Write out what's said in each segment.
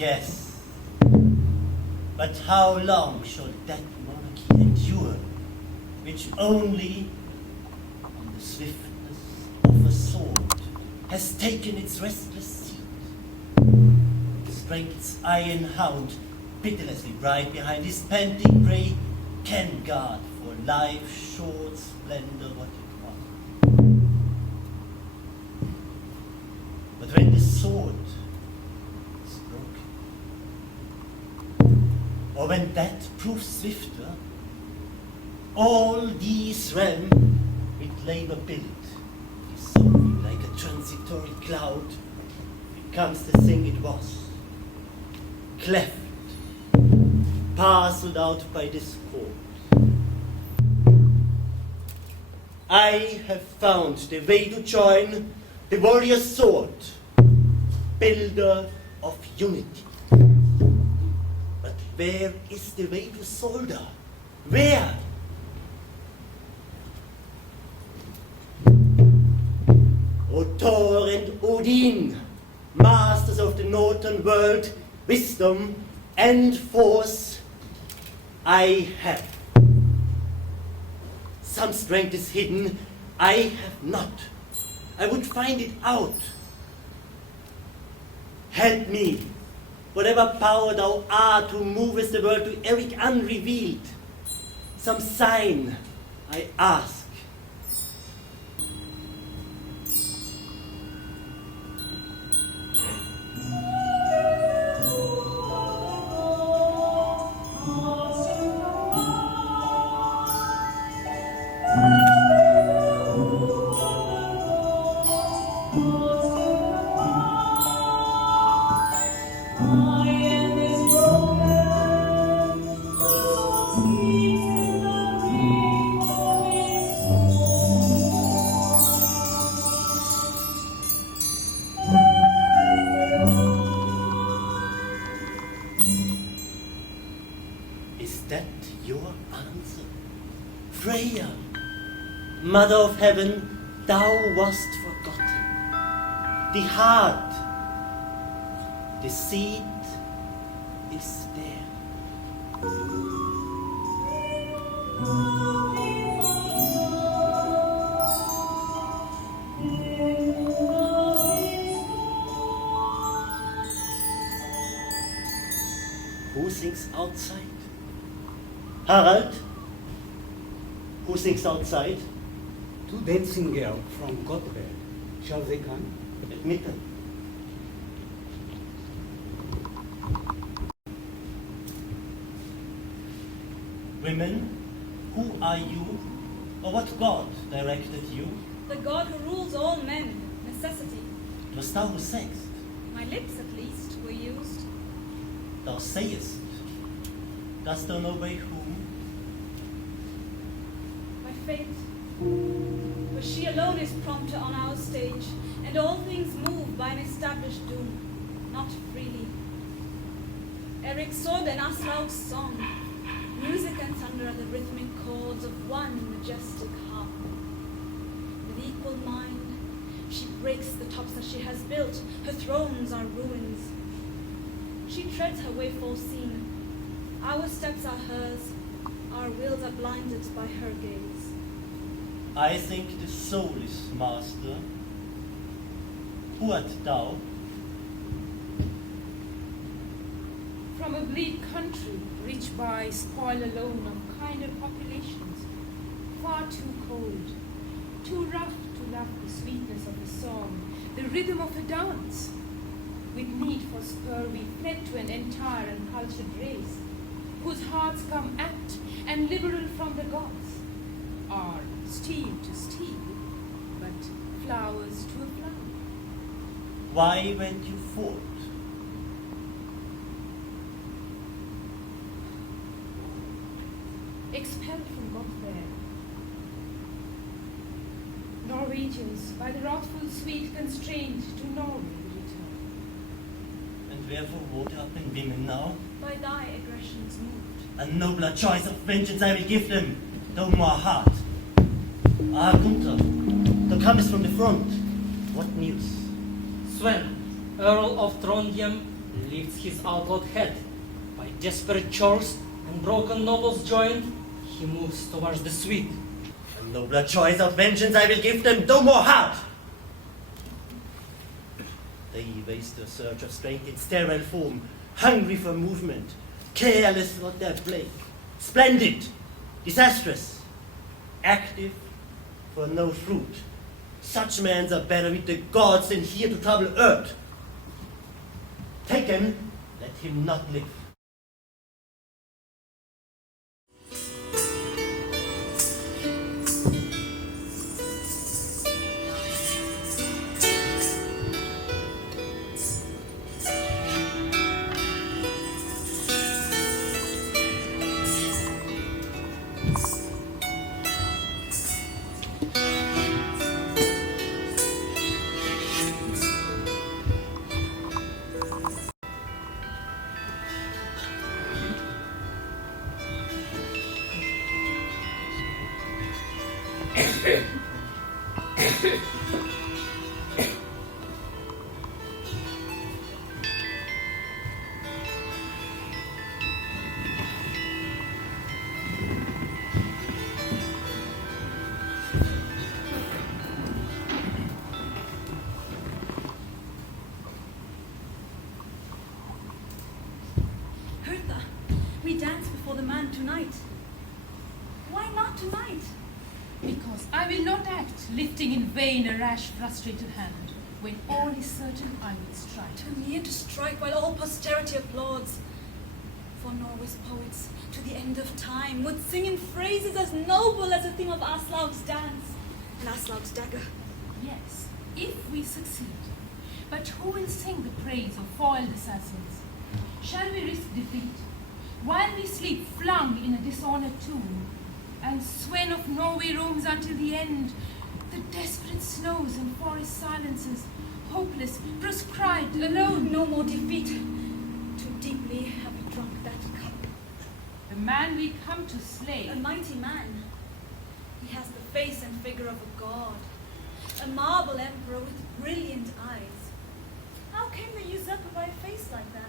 Yes, but how long shall that monarchy endure, which only on the swiftness of a sword has taken its restless seat? Strength its iron hound, pitilessly bright behind his panting prey, can guard for life's short splendor what it was. But when the sword is broken, or when that proves swifter, all these realms with labor built, dissolving like a transitory cloud, becomes the thing it was, cleft, parceled out by discord. I have found the way to join the warrior's sword, builder of unity. But where is the way to solder? Where? O Thor and Odin, masters of the northern world, wisdom and force, I have. Some strength is hidden, I have not. I would find it out. Help me, whatever power thou art who movest the world to Eric unrevealed. Some sign, I ask. Mother of heaven, thou wast forgotten. The heart, the seed is there. Who sings outside? Harald? Who sings outside? Two dancing girls from Gotland. Shall they come? Admit them. Women, who are you, or what god directed you? The god who rules all men, necessity. It was thou who sangst. My lips, at least, were used. Thou sayest. Dost thou know by whom? By fate. For she alone is prompter on our stage, and all things move by an established doom, not freely. Eric's sword and Aslaug's song, music and thunder are the rhythmic chords of one majestic harp. With equal mind, she breaks the tops that she has built, her thrones are ruins. She treads her way foreseen, our steps are hers, our wills are blinded by her gaze. I think the soul is master. Who art thou? From a bleak country, rich by spoil alone of kinder populations, far too cold, too rough to love the sweetness of a song, the rhythm of a dance. With need for spur we fled to an entire and cultured race, whose hearts come apt and liberal from the gods, are steel to steel, but flowers to a flower. Why went you forth? Expelled from Gotland, Norwegians by the wrathful sweet constrained to Norway return. And wherefore would up in women now? By thy aggressions moved. A nobler choice of vengeance I will give them, though more hard. Ah, Gunther, thou comest from the front. What news? Sven, Earl of Trondheim, lifts his outlawed head. By desperate chores and broken nobles joined, he moves towards the sweet. A nobler choice of vengeance I will give them, no more heart! They waste their surge of strength in sterile form, hungry for movement, careless what their plague, splendid, disastrous, active for no fruit. Such men are better with the gods than here to trouble earth. Taken, let him not live. Hertha, we dance before the man tonight. Why not tonight? Because I will not act, lifting in vain a rash, frustrated hand. When all is certain, I will strike. Too near to strike while all posterity applauds. For Norway's poets, to the end of time, would sing in phrases as noble as the theme of Aslaug's dance and Aslaug's dagger. Yes, if we succeed. But who will sing the praise of foiled assassins? Shall we risk defeat, while we sleep flung in a dishonored tomb, and Swen of Norway roams until the end, the desperate snows and forest silences, hopeless, proscribed, alone? No more defeat. Too deeply have we drunk that cup. The man we come to slay. A mighty man. He has the face and figure of a god. A marble emperor with brilliant eyes. How came the usurper by a face like that?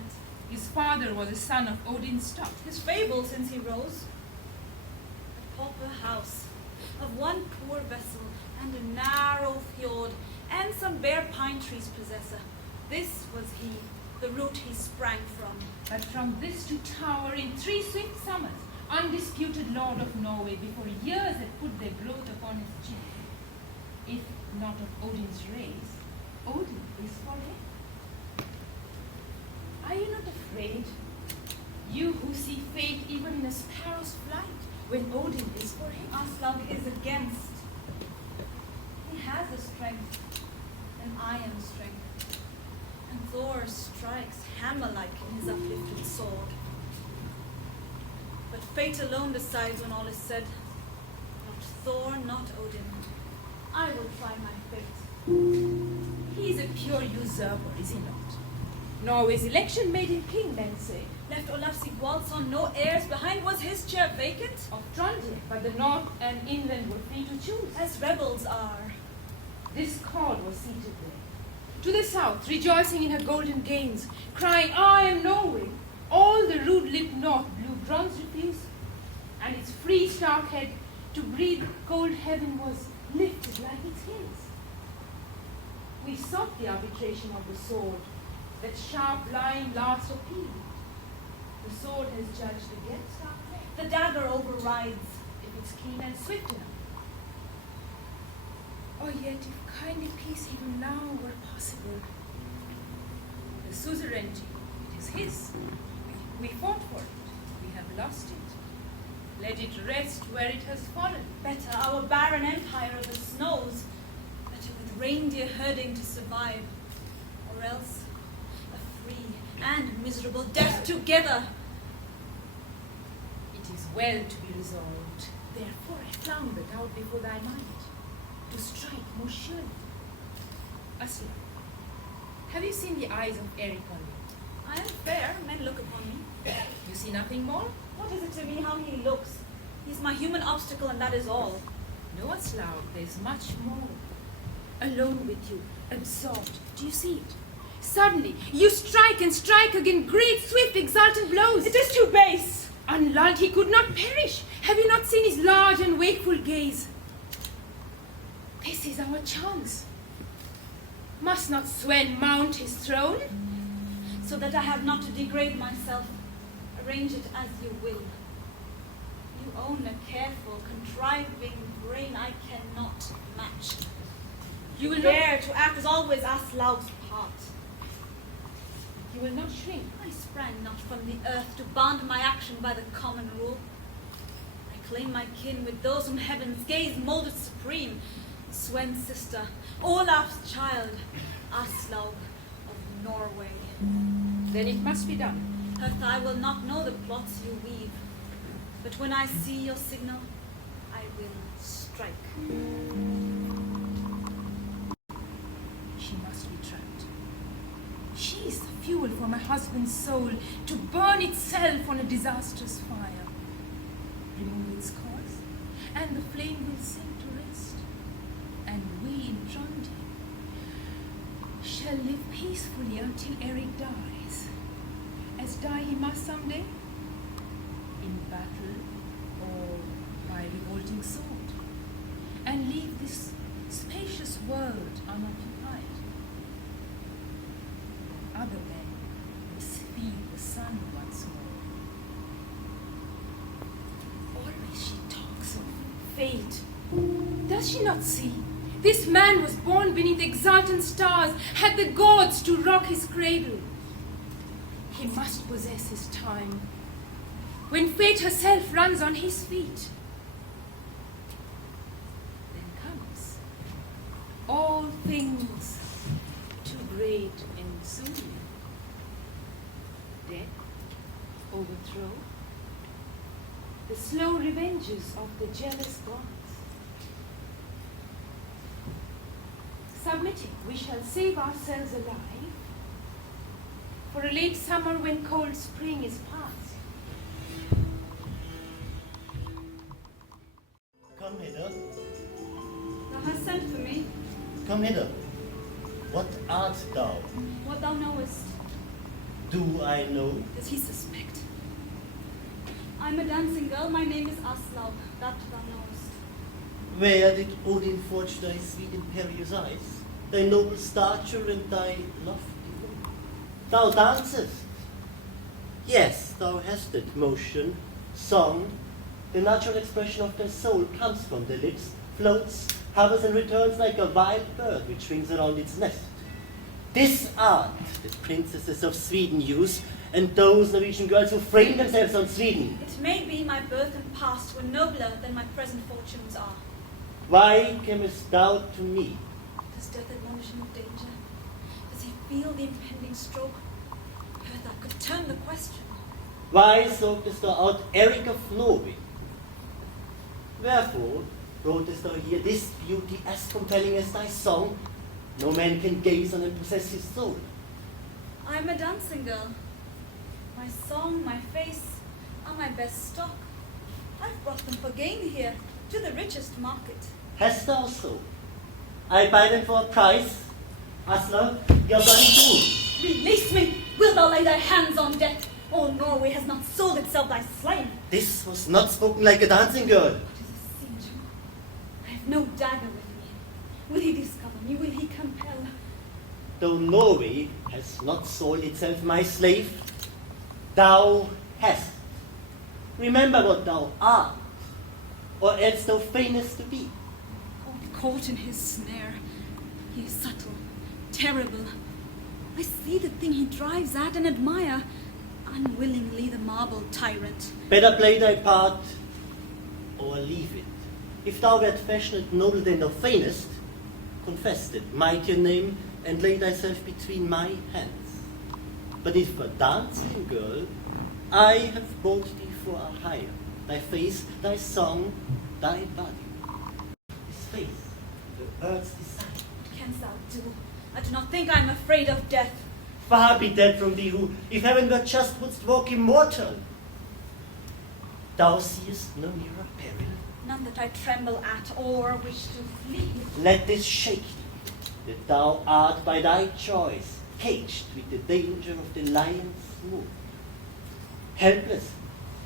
His father was a son of Odin's stock. His fable since he rose. A pauper house of one poor vessel and a narrow fjord and some bare pine trees possessor. This was he, the root he sprang from. But from this to tower in 3 swift summers, undisputed lord of Norway, before years had put their growth upon his cheek. If not of Odin's race, Odin is for him. Are you not afraid? You who see fate even in a sparrow's flight, when Odin is for him? Aslaug is against. He has a strength, and I am strength. And Thor strikes hammer-like in his uplifted sword. But fate alone decides when all is said. Not Thor, not Odin. I will try my fate. He is a pure usurper, is he not? Norway's election made him king, men say. Left Olaf Sigvaldsson no heirs behind, was his chair vacant? Of Trondheim, but the north and inland were free to choose. As rebels are. This court was seated there. To the south, rejoicing in her golden gains, crying, I am Norway. All the rude-lipped north blew bronze refusal, and its free stark head to breathe cold heaven was lifted like its hills. We sought the arbitration of the sword, that sharp line last appeal. The sword has judged against our claim. The dagger overrides. If it's keen and swift enough. Oh, yet if kindly peace even now were possible. The suzerainty, it is his. We fought for it. We have lost it. Let it rest where it has fallen. Better our barren empire of the snows. Better with reindeer herding to survive. Or else a free and miserable death together. It is well to be resolved. Therefore I flung the doubt before thy mind, to strike more surely. Aslaug, have you seen the eyes of Aryamani? I am fair, men look upon me. You see nothing more? What is it to me how he looks? He's my human obstacle and that is all. No, Aslaug, there's much more. Alone with you, absorbed. Do you see it? Suddenly, you strike and strike again, great, swift, exultant blows. It is too base. Unlulled, he could not perish. Have you not seen his large and wakeful gaze? This is our chance. Must not Sven mount his throne? So that I have not to degrade myself. Arrange it as you will. You own a careful, contriving brain I cannot match. You will Dare to act as always Aslaug's part. You will not shrink. I sprang not from the earth to bound my action by the common rule. I claim my kin with those whom heaven's gaze molded supreme. Swen's sister, Olaf's child, Aslaug of Norway. Then it must be done. Hertha, I will not know the plots you weave, but when I see your signal, I will strike. She must be trapped. She is the fuel for my husband's soul to burn itself on a disastrous fire. Remove its cause, and the flame will sink to rest. And we in Trondheim shall live peacefully until Eric dies, as die he must someday, in battle or by revolting sword, and leave this spacious world unoccupied. Other men must feed the sun once more. Always she talks of fate. Does she not see? This man was born beneath exultant stars, had the gods to rock his cradle. He must possess his time, when fate herself runs on his feet. Then comes all things too great and soon. Death, overthrow, the slow revenges of the jealous gods. Submitting, we shall save ourselves alive for a late summer when cold spring is past. Come hither. Thou hast sent for me. Come hither. What art thou? What thou knowest, Do I know? does he suspect? I'm a dancing girl, my name is Aslaug, that thou knowest. Where did Odin forge thy sweet imperious eyes, thy noble stature and thy lofty look? Thou dancest. Yes, thou hast it, motion, song. The natural expression of thy soul comes from thy lips, floats, hovers and returns like a wild bird which swings around its nest. This art the princesses of Sweden use, and those Norwegian girls who frame themselves on Sweden. It may be my birth and past were nobler than my present fortunes are. Why camest thou to me? Does death admonish him of danger? Does he feel the impending stroke? Hertha could turn the question. Why sought thou out Eric of Norway? Wherefore broughtest thou here this beauty as compelling as thy song? No man can gaze on and possess his soul. I am a dancing girl. My song, my face are my best stock. I've brought them for gain here, to the richest market. Hast thou so? I buy them for a price. Aslaug, your body too. Release me! Wilt thou lay thy hands on death? All Norway has not sold itself thy slain. This was not spoken like a dancing girl. What is a siege? I have no dagger with me. Will he discover me? Will he compel? Though Norway has not sold itself my slave, thou hast. Remember what thou art, or else thou feignest to be. Oh, caught in his snare. He is subtle, terrible. I see the thing he drives at and admire, unwillingly the marble tyrant. Better play thy part, or leave it. If thou wert fashioned noble than thou feignest, confess it, mightier name, and lay thyself between my hands. But if a dancing girl, I have bought thee for a hire, thy face, thy song, thy body. His face, the earth's desire. What canst thou do? I do not think I am afraid of death. Far be dead from thee who, if heaven were just, wouldst walk immortal. Thou seest no nearer peril. None that I tremble at or wish to flee. Let this shake thee, that thou art by thy choice caged with the danger of the lion's mood. Helpless,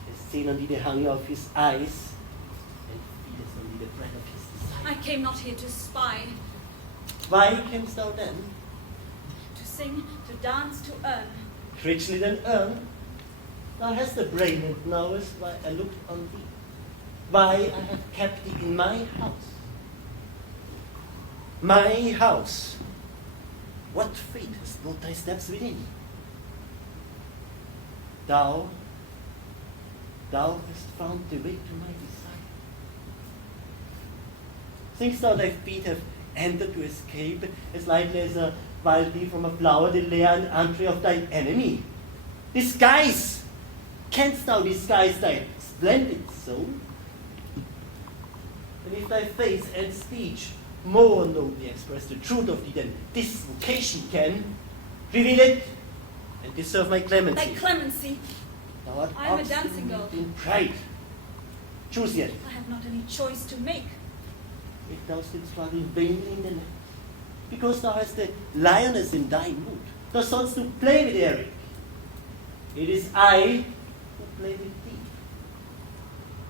as seen under the hunger of his eyes, and feeleth only the breath of his desire. I came not here to spy, Why camest thou then? to sing, to dance, to earn. Richly then earn. Thou hast a brain and knowest why I looked on thee, why I have kept thee in my house. My house. What fate has brought thy steps within? Thou hast found the way to my desire. Thinkst thou thy feet have entered to escape as lightly as a wild bee from a flower, the lair and entry of thy enemy? Disguise! Canst thou disguise thy splendid soul? And if thy face and speech more nobly express the truth of thee than this vocation can, reveal it and deserve my clemency. Thy clemency, Thou art I am a obstinate dancing girl. in pride. Choose yet. I have not any choice to make. If thou still struggle vainly in the night, because thou hast the lioness in thy mood, thou soulst to play with Eric. It is I who play with thee.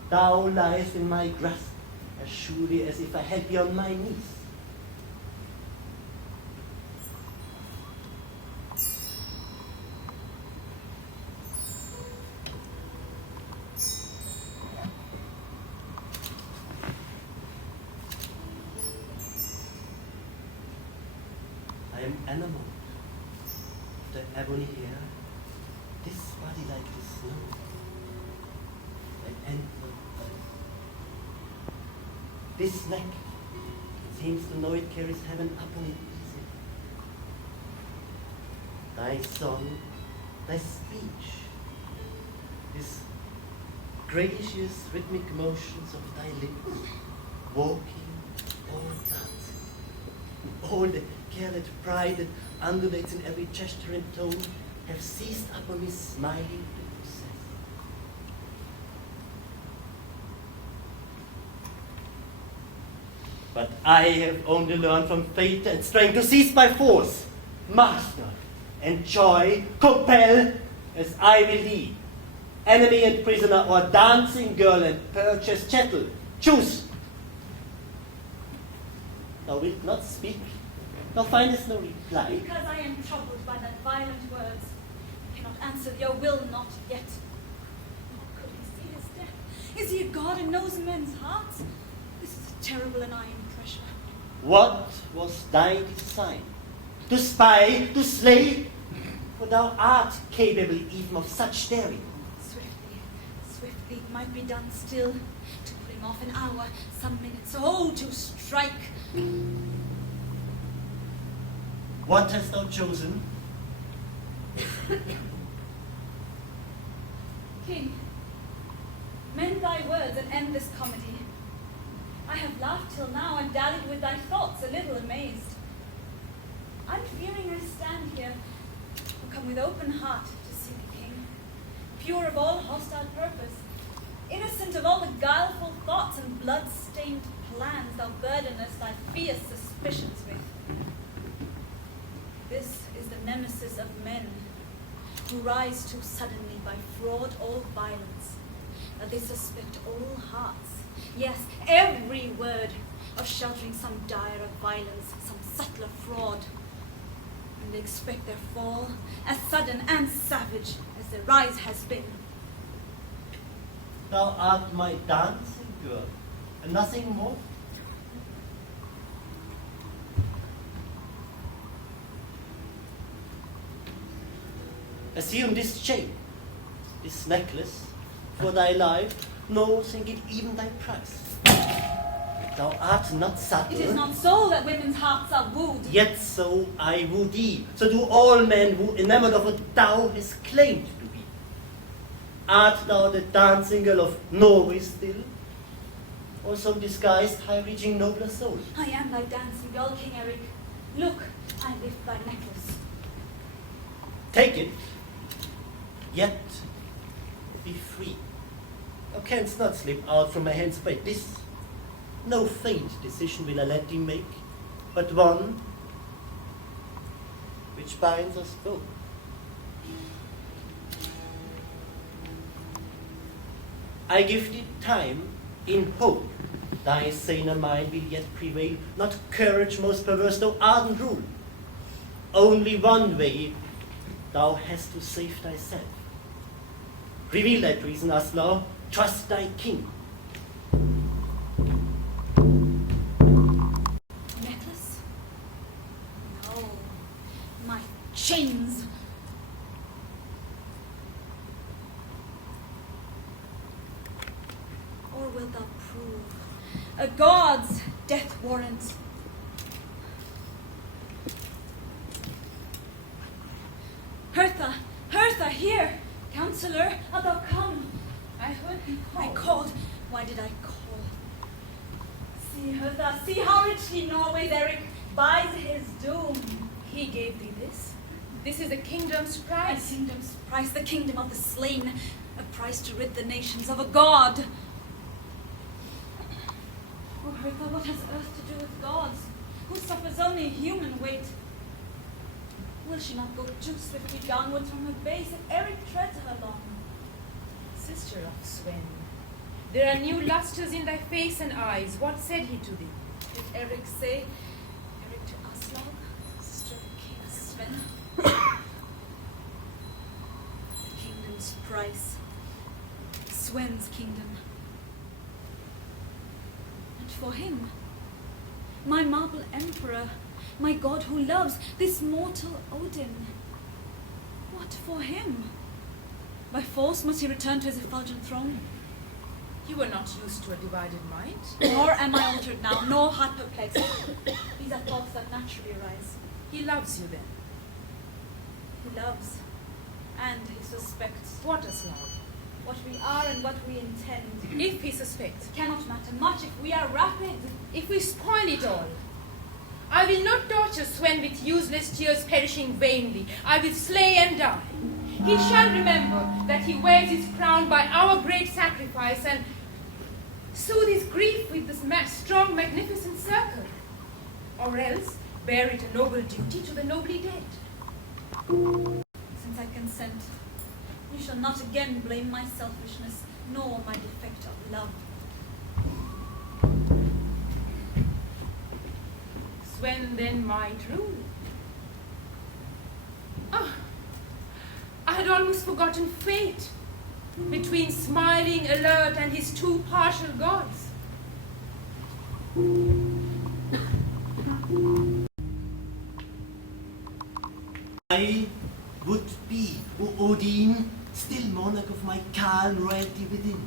Thou liest in my grasp as surely as if I had thee on my knees. I am enamored of the ebony hair, this body like the snow, like antlered eyes. This neck, it seems to know it carries heaven upon it easily. Thy song, thy speech, this gracious rhythmic motions of thy lips, walking or dancing, all the careless pride that undulates in every gesture and tone, have seized upon me smiling to possess. But I have only learned from fate and strength to seize by force, master, enjoy, compel, as I will thee, enemy and prisoner, or dancing girl and purchase chattel. Choose. Thou wilt not speak, thou findest no reply. Because I am troubled by that violent words, I cannot answer thee, or will not yet. How could he see his death? Is he a god and knows men's hearts? This is a terrible and iron pressure. What was thy design? To spy, to slay? For thou art capable even of such daring. Swiftly, swiftly it might be done still, to put him off an hour, some minutes, oh, to strike. What hast thou chosen? King, mend thy words and end this comedy. I have laughed till now and dallied with thy thoughts, a little amazed. I'm fearing I stand here, who come with open heart to see the king, pure of all hostile purpose, innocent of all the guileful thoughts and blood-stained plans thou burdenest thy fierce suspicions with. This is the nemesis of men, who rise too suddenly by fraud or violence, that they suspect all hearts, yes, every word, of sheltering some direr violence, some subtler fraud. And they expect their fall as sudden and savage as their rise has been. Thou art my dancing girl, and nothing more. Assume this chain, this necklace, for thy life, nor think it even thy price. Thou art not subtle. It is not so that women's hearts are wooed. Yet so I woo thee, so do all men who enamored of what thou hast claimed to be. Art thou the dancing girl of Norway still, or some disguised, high-reaching, nobler soul? I am thy dancing girl, King Eric. Look, I lift thy necklace. Take it, yet be free. Thou canst not slip out from my hands by this. No faint decision will I let thee make, but one which binds us both. I give thee time in hope thy saner mind will yet prevail, not courage most perverse, though ardent rule. Only one way thou hast to save thyself. Reveal thy treason, Aslaug, trust thy king. Necklace? No. My chains. Or wilt thou prove a god's death warrant? Hertha! Hertha, here! Counselor, art thou come? I heard thee call. I called. Why did I call? See, Hertha, see how richly Norway's Eric buys his doom. He gave thee this. This is the kingdom's My price. kingdom's price, the kingdom of the slain, a price to rid the nations of a god. Oh, Hertha, what has earth to do with gods, who suffers only human weight? Will she not go too swiftly downwards from her base if Eric treads her long? Sister of Sven, there are new lustres in thy face and eyes. What said he to thee? Did Eric say, Eric to Aslaug, sister of King Sven? The kingdom's price, Sven's kingdom. And for him, my marble emperor, my god who loves this mortal Odin. What for him? By force must he return to his effulgent throne? You were not used to a divided mind. Nor am I altered now, nor heart perplexed. These are thoughts that naturally arise. He loves you then. He loves, and he suspects What Aslaug? what we are and what we intend. If he suspects, It cannot matter much if we are rapid. if we spoil it all, I will not torture Sven with useless tears perishing vainly. I will slay and die. He shall remember that he wears his crown by our great sacrifice and soothe his grief with this strong, magnificent circle. Or else bear it a noble duty to the nobly dead. Since I consent, you shall not again blame my selfishness, nor my defect of love. Sven then might rule. Ah, I had almost forgotten fate between smiling alert and his two partial gods. I would be, O Odin, still monarch of my calm royalty within,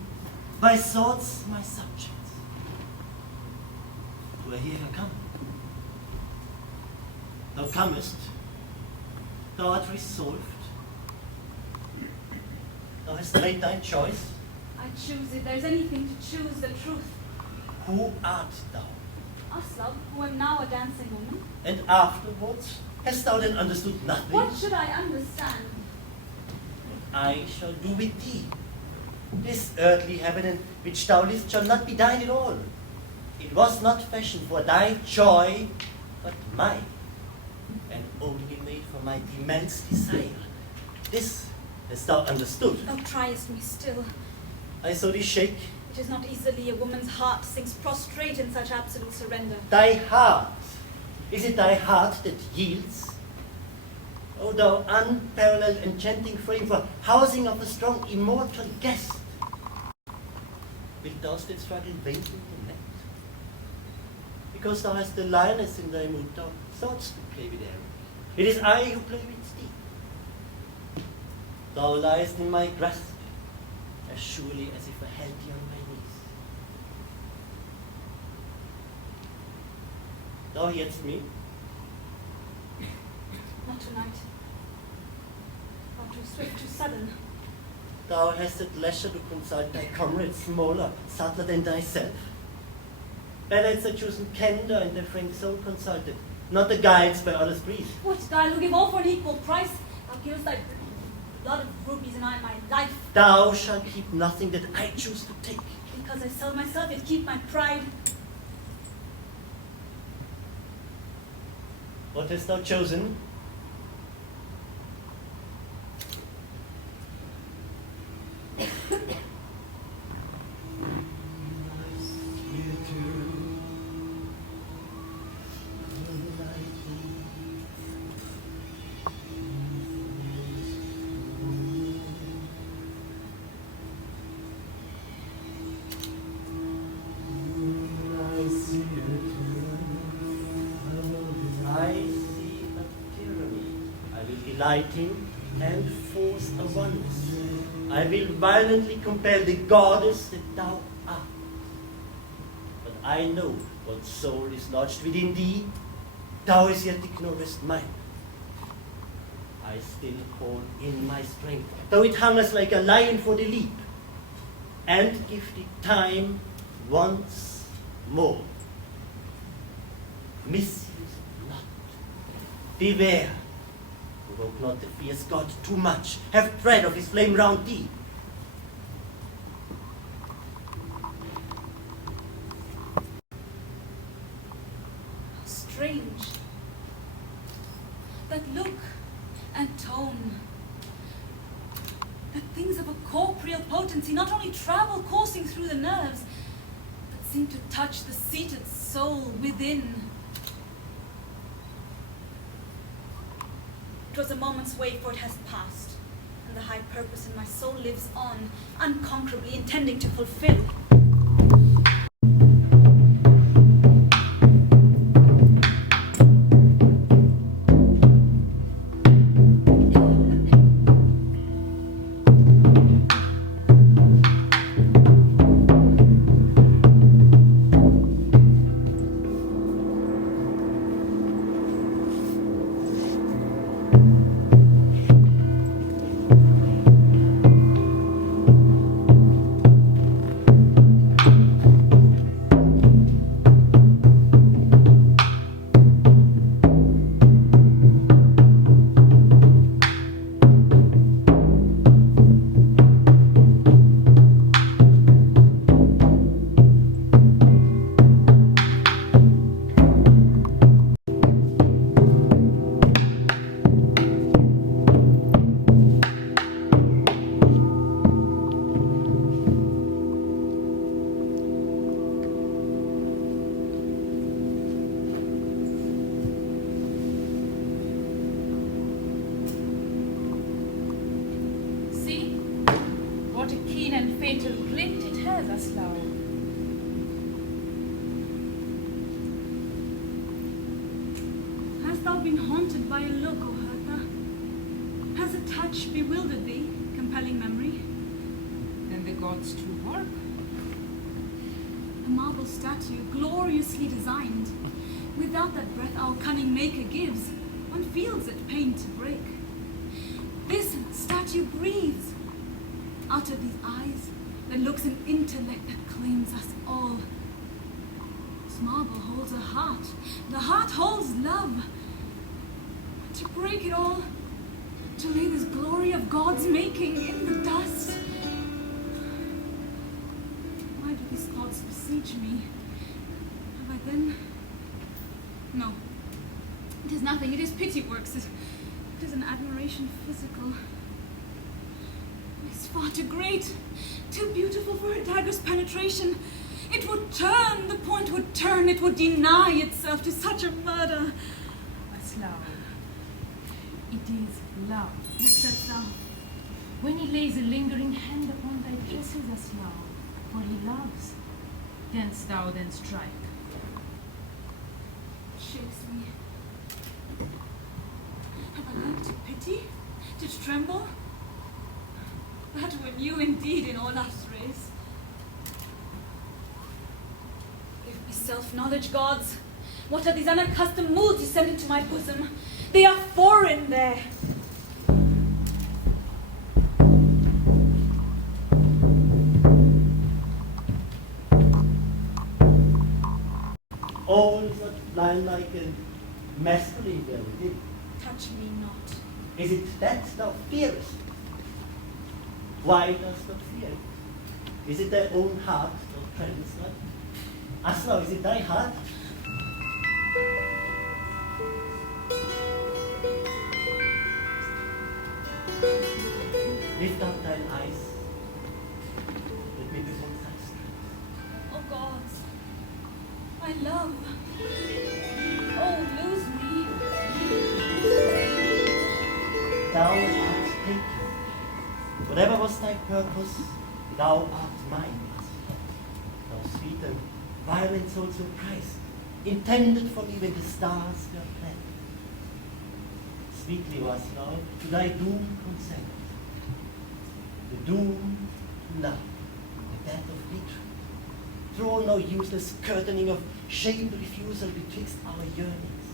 by thoughts my subjects. Do I hear her come? Thou comest, thou art resolved, thou hast made thy choice. I choose, if there's anything to choose, the truth. Who art thou? Aslaug, who am now a dancing woman. And afterwards, hast thou then understood nothing? What should I understand? I shall do with thee. This earthly heaven in which thou livest shall not be thine at all. It was not fashioned for thy joy, but mine, and only made for my immense desire. This hast thou understood. Thou triest me still. I saw thee shake. It is not easily a woman's heart sinks prostrate in such absolute surrender. Thy heart, is it thy heart that yields? O thou unparalleled enchanting frame for housing of a strong immortal guest, wilt thou still struggle vainly to net? Because thou hast the lioness in thy mood, thou thought'st to play with Eric. It is I who play with thee. Thou liest in my grasp, as surely as if I held thee on my knees. Thou hearest me? Not tonight. Or too swift, too sudden. Thou hast at leisure to consult thy comrades smaller, subtler than thyself. Better it's a chosen candor and the frank soul consulted, not the guides by others breathed. What, thou who give all for an equal price? Thou givest thy blood of rubies and I my life. Thou shalt keep nothing that I choose to take. Because I sell myself, yet keep my pride. What hast thou chosen? uniting and force a oneness. I will violently compel the goddess that thou art. But I know what soul is lodged within thee, thou as yet ignorest mine. I still hold in my strength, though it hungers like a lion for the leap, and give thee time once more. Misuse not. Beware. Provoke not the fierce god too much. Have dread of his flame round thee. How strange. That look and tone. That things of a corporeal potency not only travel coursing through the nerves, but seem to touch the seated soul within. It was a moment's wait, for it has passed, and the high purpose in my soul lives on, unconquerably intending to fulfill. fatal glint it has, Aslaug. Hast thou been haunted by a look, O Hertha? Has a touch bewildered thee, compelling memory? Then the gods to work. A marble statue, gloriously designed. Without that breath our cunning maker gives, one feels it pain to break. This statue breathes. Out of these eyes, there looks an intellect that claims us all. This marble holds a heart. The heart holds love. To break it all, to lay this glory of God's making in the dust. Why do these thoughts besiege me? Have I then? No. It is nothing. It is pity works. It is an admiration physical. It is far too great, too beautiful for a dagger's penetration. It would turn, the point would turn, it would deny itself to such a murder. Aslaug, it is love. What saidst thou? When he lays a lingering hand upon thy tresses, Aslaug, for he loves, canst thou then strike? It shakes me. Have I learned to pity? To tremble? That were new indeed in Olaf's race. Give me self-knowledge, gods. What are these unaccustomed moods you send into my bosom? They are foreign there. All is not blind-like and masculine there within. Touch me not. Is it that thou fearest? Why dost thou fear it? Is it thy own heart thou trembles not? Aslaug, is it thy heart? Lift up thine eyes. Let me behold thy strength. Oh gods, I love. Oh, lose me. Thou art taken. Whatever was thy purpose, thou art mine. Thou sweet and violent soul surprised, intended for me when the stars were planned. Sweetly, Aslaug, to thy doom consent. The doom to love, the death of hatred. Throw no useless curtaining of shame refusal betwixt our yearnings.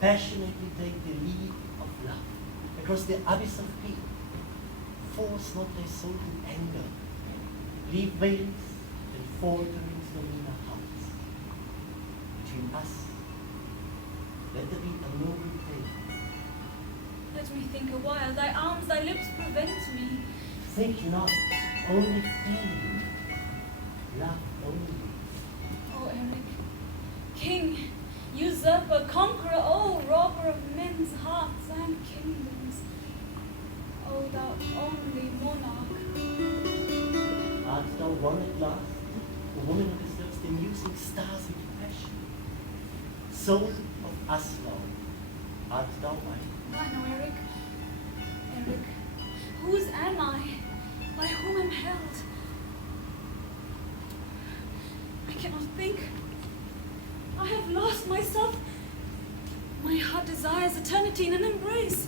Passionately take the lead of love across the abyss of pain. Force not thy soul to anger. Leave veils and falterings no in our hearts. Between us, let there be a noble faith. Let me think a while. Thy arms, thy lips prevent me. Think not, only feel. Love only. Oh, Eric, king, usurper, conqueror, oh, robber of men's hearts and kingdoms. Oh, thou only monarch. Art thou won at last, the woman who deserves the musing stars with passion? Soul of Aslaug, art thou mine? I know, Eric. Eric, whose am I? By whom am held? I cannot think. I have lost myself. My heart desires eternity in an embrace.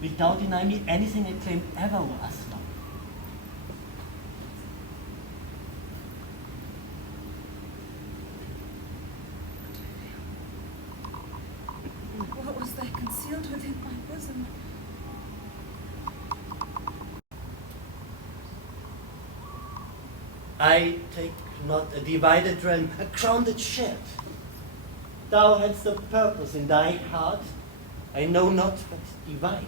Wilt thou deny me anything I claimed ever, O Aslaug? What was there concealed within my bosom? I take not a divided realm, a crown that shared. Thou hadst a purpose in thy heart, I know not but divine.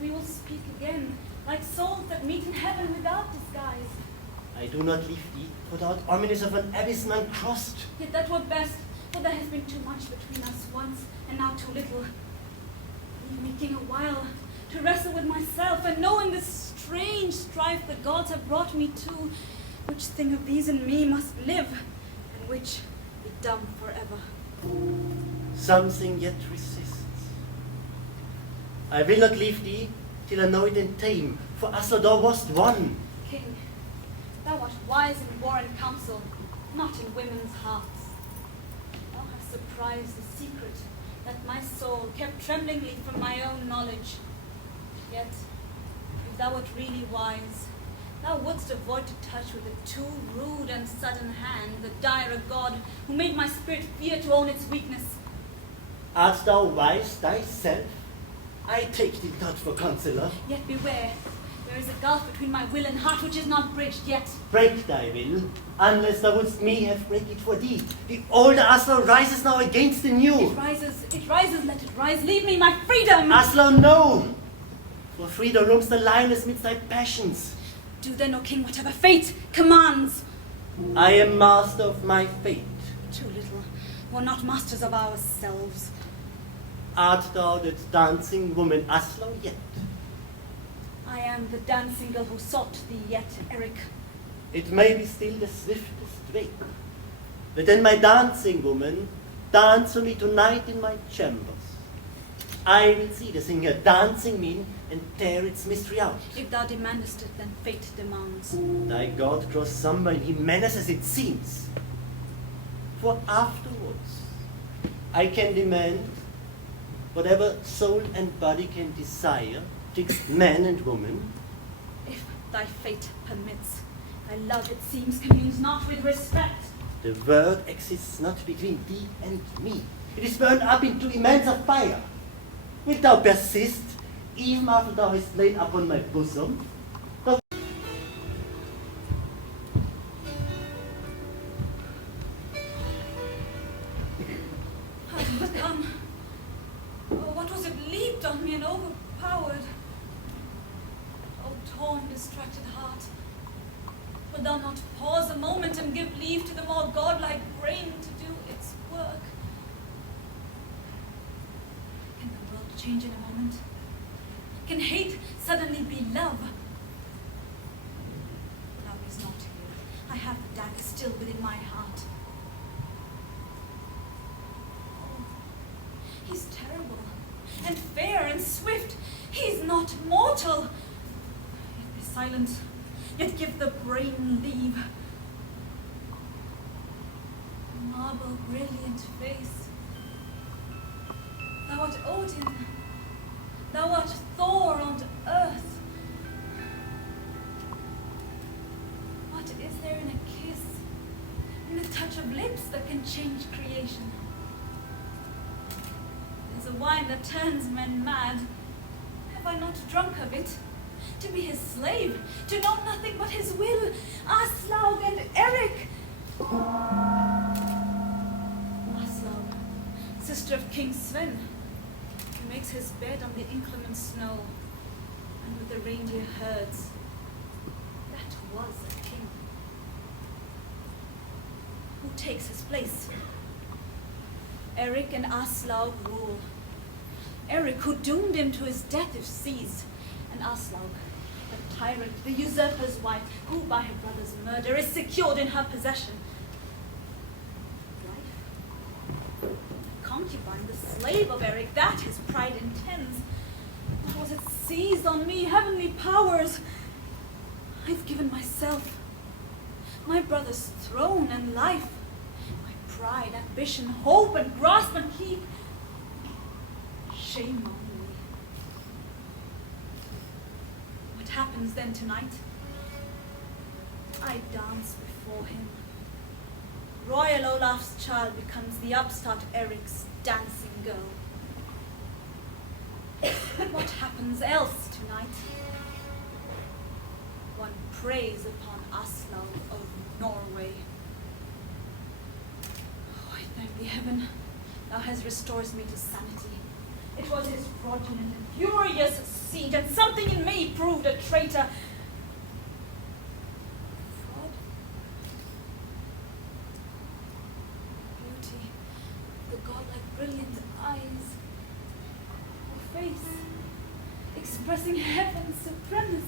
We will speak again, like souls that meet in heaven without disguise. I do not leave thee, for thou art ominous of an abyss man crossed. Yet that were best, for there has been too much between us once, and now too little. Leave me, king, a while, to wrestle with myself, and knowing this strange strife the gods have brought me to, which thing of these in me must live, and which be dumb forever. Something yet resists. I will not leave thee till I know it and tame, for Aslaug thou wast one. King, thou art wise in war and counsel, not in women's hearts. Thou hast surprised the secret that my soul kept tremblingly from my own knowledge. Yet, if thou wert really wise, thou wouldst avoid to touch with a too rude and sudden hand the dire god who made my spirit fear to own its weakness. Art thou wise thyself? I take thee not for counselor. Yet beware, there is a gulf between my will and heart which is not bridged yet. Break thy will, unless thou wouldst me have break it for thee. The old Aslaug rises now against the new. It rises, let it rise. Leave me my freedom! Aslaug, no! For freedom roams the lioness midst thy passions. Do then, O king, whatever fate commands. I am master of my fate. Too little. We're not masters of ourselves. Art thou that dancing woman, Aslaug, yet? I am the dancing girl who sought thee yet, Eric. It may be still the swiftest way. But then my dancing woman, dance for me tonight in my chambers. I will see the singer dancing mean and tear its mystery out. If thou demandest it, then fate demands. Thy god grows somber and he menaces, it seems. For afterwards, I can demand whatever soul and body can desire, twixt man and woman. If thy fate permits, thy love, it seems, communes not with respect. The world exists not between thee and me. It is burned up into immense of fire. Wilt thou persist, even after thou hast lain upon my bosom? Thou How did it come? Oh, what was it leaped on me and overpowered? Oh, torn, distracted heart, wilt thou not pause a moment and give leave to the more godlike brain to do its work? Can the world change in a moment? Can hate suddenly be love? Love is not here. I have the dagger still within my heart. Oh, he's terrible, and fair, and swift. He's not mortal. Yet be silent, yet give the brain leave. marble brilliant face. Thou art Odin, thou art Thor on earth. What is there in a kiss, in the touch of lips that can change creation? There's a wine that turns men mad. Have I not drunk of it? To be his slave, to know nothing but his will. Aslaug and Eric. Aslaug, sister of King Sven, who makes his bed on the inclement snow, and with the reindeer herds. That was a king. Who takes his place? Eric and Aslaug rule. Eric, who doomed him to his death if seized, and Aslaug, the tyrant, the usurper's wife, who by her brother's murder is secured in her possession. Wife? The concubine, the slave of Eric, that his pride intends. What was it seized on me, heavenly powers? I've given myself, my brother's throne and life, my pride, ambition, hope, and grasp and keep. Shame on me. What happens then tonight? I dance before him. Royal Olaf's child becomes the upstart Eric's dancing girl. What happens else tonight? One preys upon Aslaug of Norway. Oh, I thank thee, heaven, thou hast restored me to sanity. It was his fraudulent and furious seed, and something in me proved a traitor. Fraud? Beauty, the godlike brilliant eyes, her face, expressing heaven's supremacy.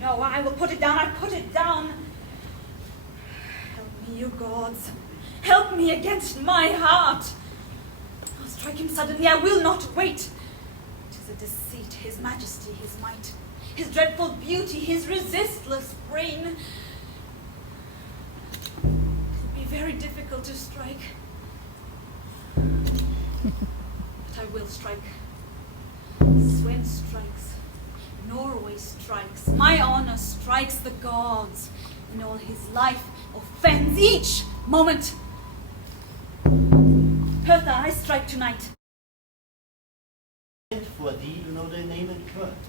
No, I will put it down, I put it down. Help me, you gods. Help me against my heart. I'll strike him suddenly, I will not wait. It is a deceit, his majesty, his might, his dreadful beauty, his resistless brain. It will be very difficult to strike. But I will strike. Sven strikes. Norway strikes. My honor strikes the gods. In all his life offends each moment. Hertha, I strike tonight. And for thee, you know thy name and birth.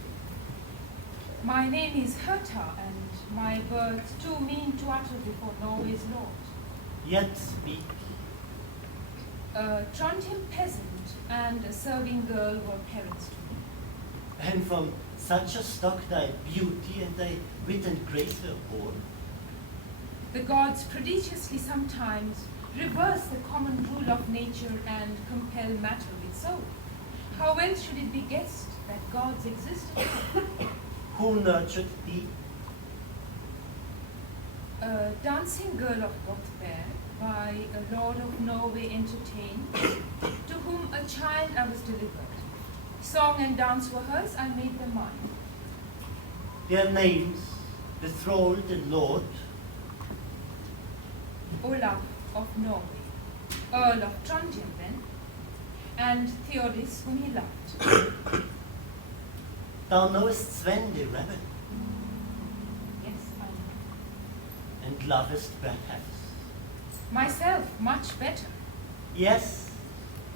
My name is Hertha, and my words too mean to utter before Norway's lord. Yet speak. A Trondheim peasant and a serving girl were parents to me. And from such a stock thy beauty and thy wit and grace were born. The gods prodigiously sometimes reverse the common rule of nature and compel matter with soul. How else should it be guessed that gods existed? Who nurtured thee? A dancing girl of Gothberg, by a lord of Norway entertained, to whom a child I was delivered. Song and dance were hers, I made them mine. Their names, betrothed and lord. Olaf of Norway, Earl of Trondheim then, and Theodis, whom he loved. Thou knowest Sven the rebel, Yes, I know. and lovest perhaps. Myself much better. Yes,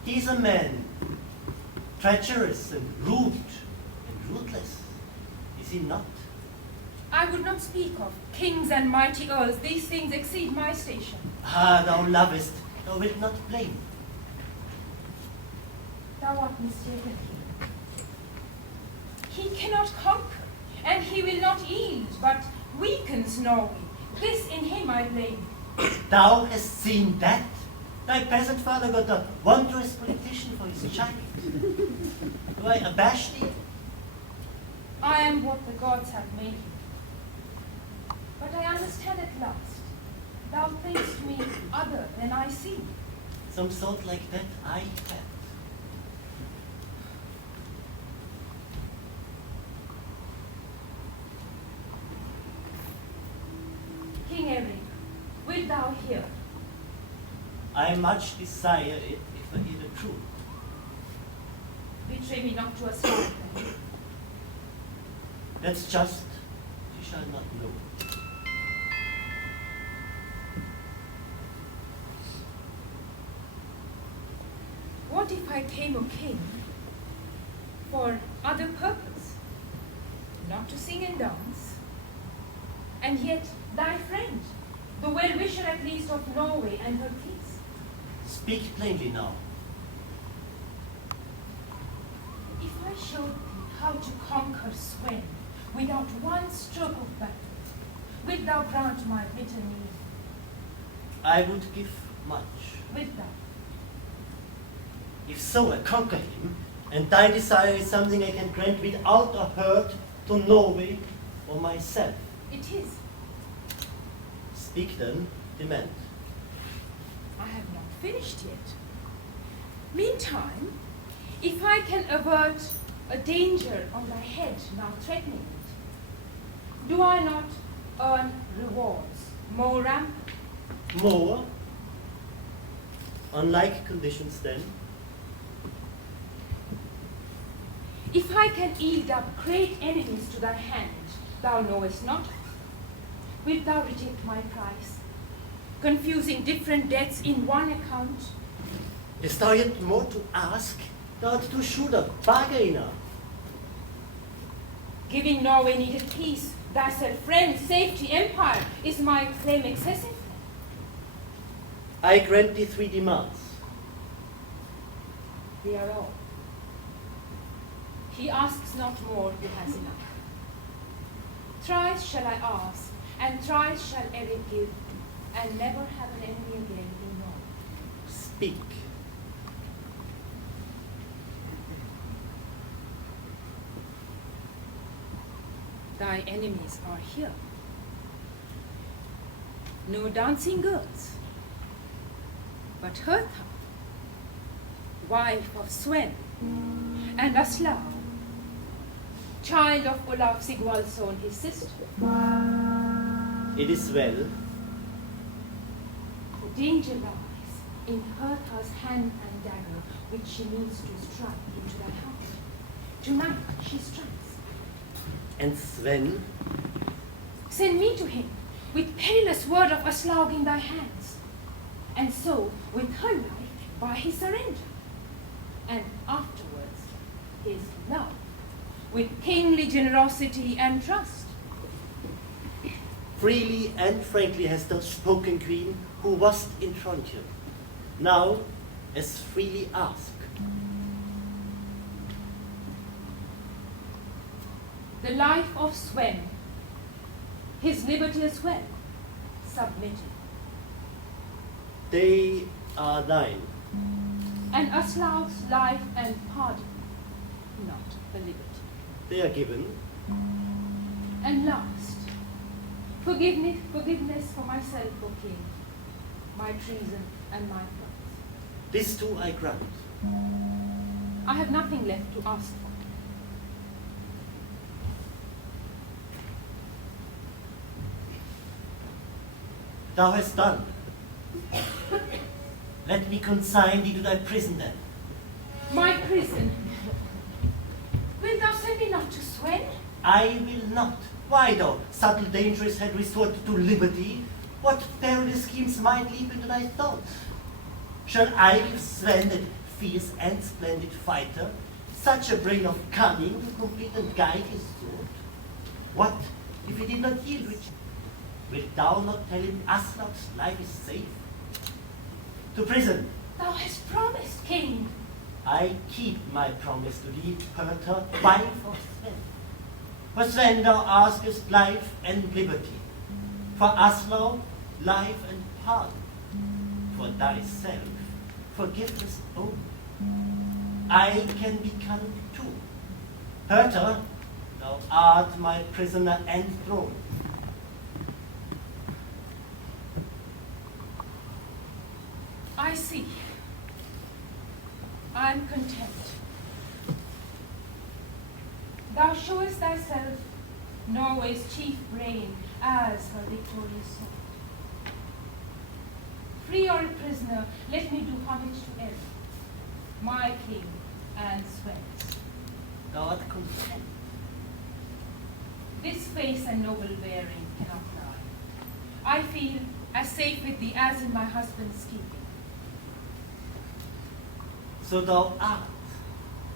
he's a man, treacherous and rude and ruthless, is he not? I would not speak of kings and mighty earls. These things exceed my station. Ah, thou lovest, thou wilt not blame. Thou art mistaken. He cannot conquer, and he will not yield, but weakens Norway. This in him I blame. Thou hast seen that? Thy peasant father got a wondrous politician for his child. Do I abash thee? I am what the gods have made me. But I understand at last. Thou thinkst me other than I see. Some thought like that I had. King Eric, wilt thou hear? I much desire it if I hear the truth. Betray me not to Aslaug then. That's just, you shall not know. What if I came a king for other purpose, not to sing and dance, and yet thy friend, the well-wisher at least of Norway and her peace? Speak plainly now. If I showed thee how to conquer Sven without one stroke of battle, wilt thou grant my bitter need? I would give much. Wilt thou? If so, I conquer him, and thy desire is something I can grant without a hurt to Norway or myself. It is. Speak then, demand. I have not finished yet. Meantime, if I can avert a danger on thy head now threatening it, do I not earn rewards more rampant? More? On like conditions then? If I can yield up great enemies to thy hand, thou knowest not, wilt thou reject my price, confusing different debts in one account? Hast thou yet more to ask? Thou art too shrewd a bargainer. Giving Norway needed peace, thyself friend, safety, empire, is my claim excessive? I grant thee 3 demands. They are all. He asks not more who has enough. Thrice shall I ask, and thrice shall Eric give, and never have an enemy again in Norway. Speak. Thy enemies are here. No dancing girls, but Hertha, wife of Sven, and Aslaug, child of Olaf Sigvaldsson, his sister. It is well. The danger lies in Hertha's hand and dagger, which she means to strike into thy heart. Tonight she strikes. And Sven? Send me to him, with perilous word of Aslaug in thy hands, and so with her life by his surrender, and afterwards his love, with kingly generosity and trust. Freely and frankly hast thou spoken, Queen, who wast in Trondheim. Now, as freely ask. The life of Sven, his liberty as well, submitted, They are thine. and Aslaug's life and pardon, not the liberty. They are given. And last, forgiveness for myself, O King, my treason and my crimes. This too I grant. I have nothing left to ask for. Thou hast done. Let me consign thee to thy prison then. My prison. Wilt thou send me not to Sven? I will not. Why thou, subtle dangerous had restored to liberty? What perilous schemes might leap into thy thoughts? Shall I give Sven, that fierce and splendid fighter, such a brain of cunning to complete and guide his thought? What if he did not yield? Wilt thou not tell him Aslaug's life is safe? To prison. Thou hast promised, King. I keep my promise to thee, Hertha, wife of Sven. For Sven thou askest life and liberty. For Aslaug, life and pardon. For thyself, forgiveness only. I can be cunning too. Hertha, thou art my prisoner and throne. I see. I am content. Thou showest thyself Norway's chief brain as her victorious sword. free or a prisoner, let me do homage to Eric, my king and Sven's. God consent. This face and noble bearing cannot lie. I feel as safe with thee as in my husband's keeping. So thou art,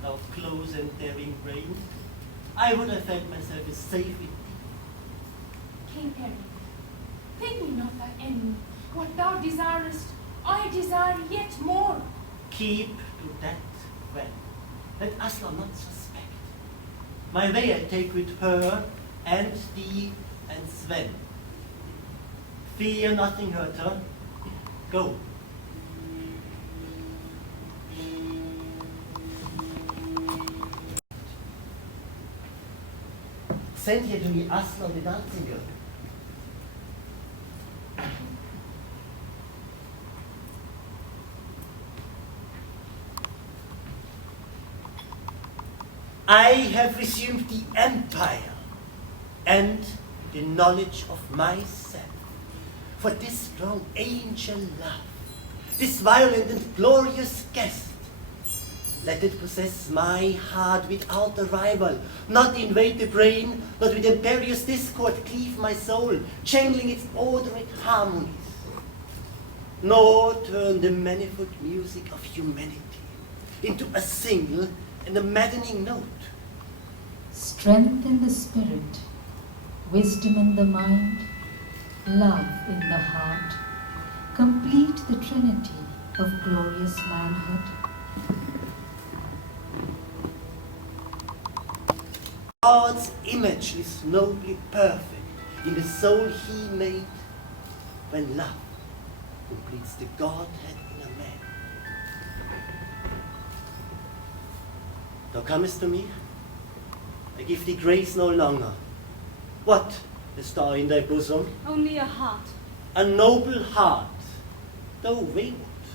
thou close and daring brain. I would have felt myself as safe with thee. King Eric, think me not thy enemy. What thou desirest, I desire yet more. Keep to that well. Let Aslaug not suspect. My way I take with her and thee and Sven. Fear nothing, Hertha. Go. Send here to me Aslaug the dancing girl. I have resumed the empire and the knowledge of myself. For this strong angel love, this violent and glorious guest, let it possess my heart without a rival, not invade the brain, not with imperious discord cleave my soul, jangling its odorate harmonies, nor turn the manifold music of humanity into a single and a maddening note. Strength in the spirit, wisdom in the mind, love in the heart, complete the trinity of glorious manhood. God's image is nobly perfect in the soul he made when love completes the Godhead in a man. Thou comest to me, I give thee grace no longer. What hast thou in thy bosom? Only a heart. A noble heart, though wayward.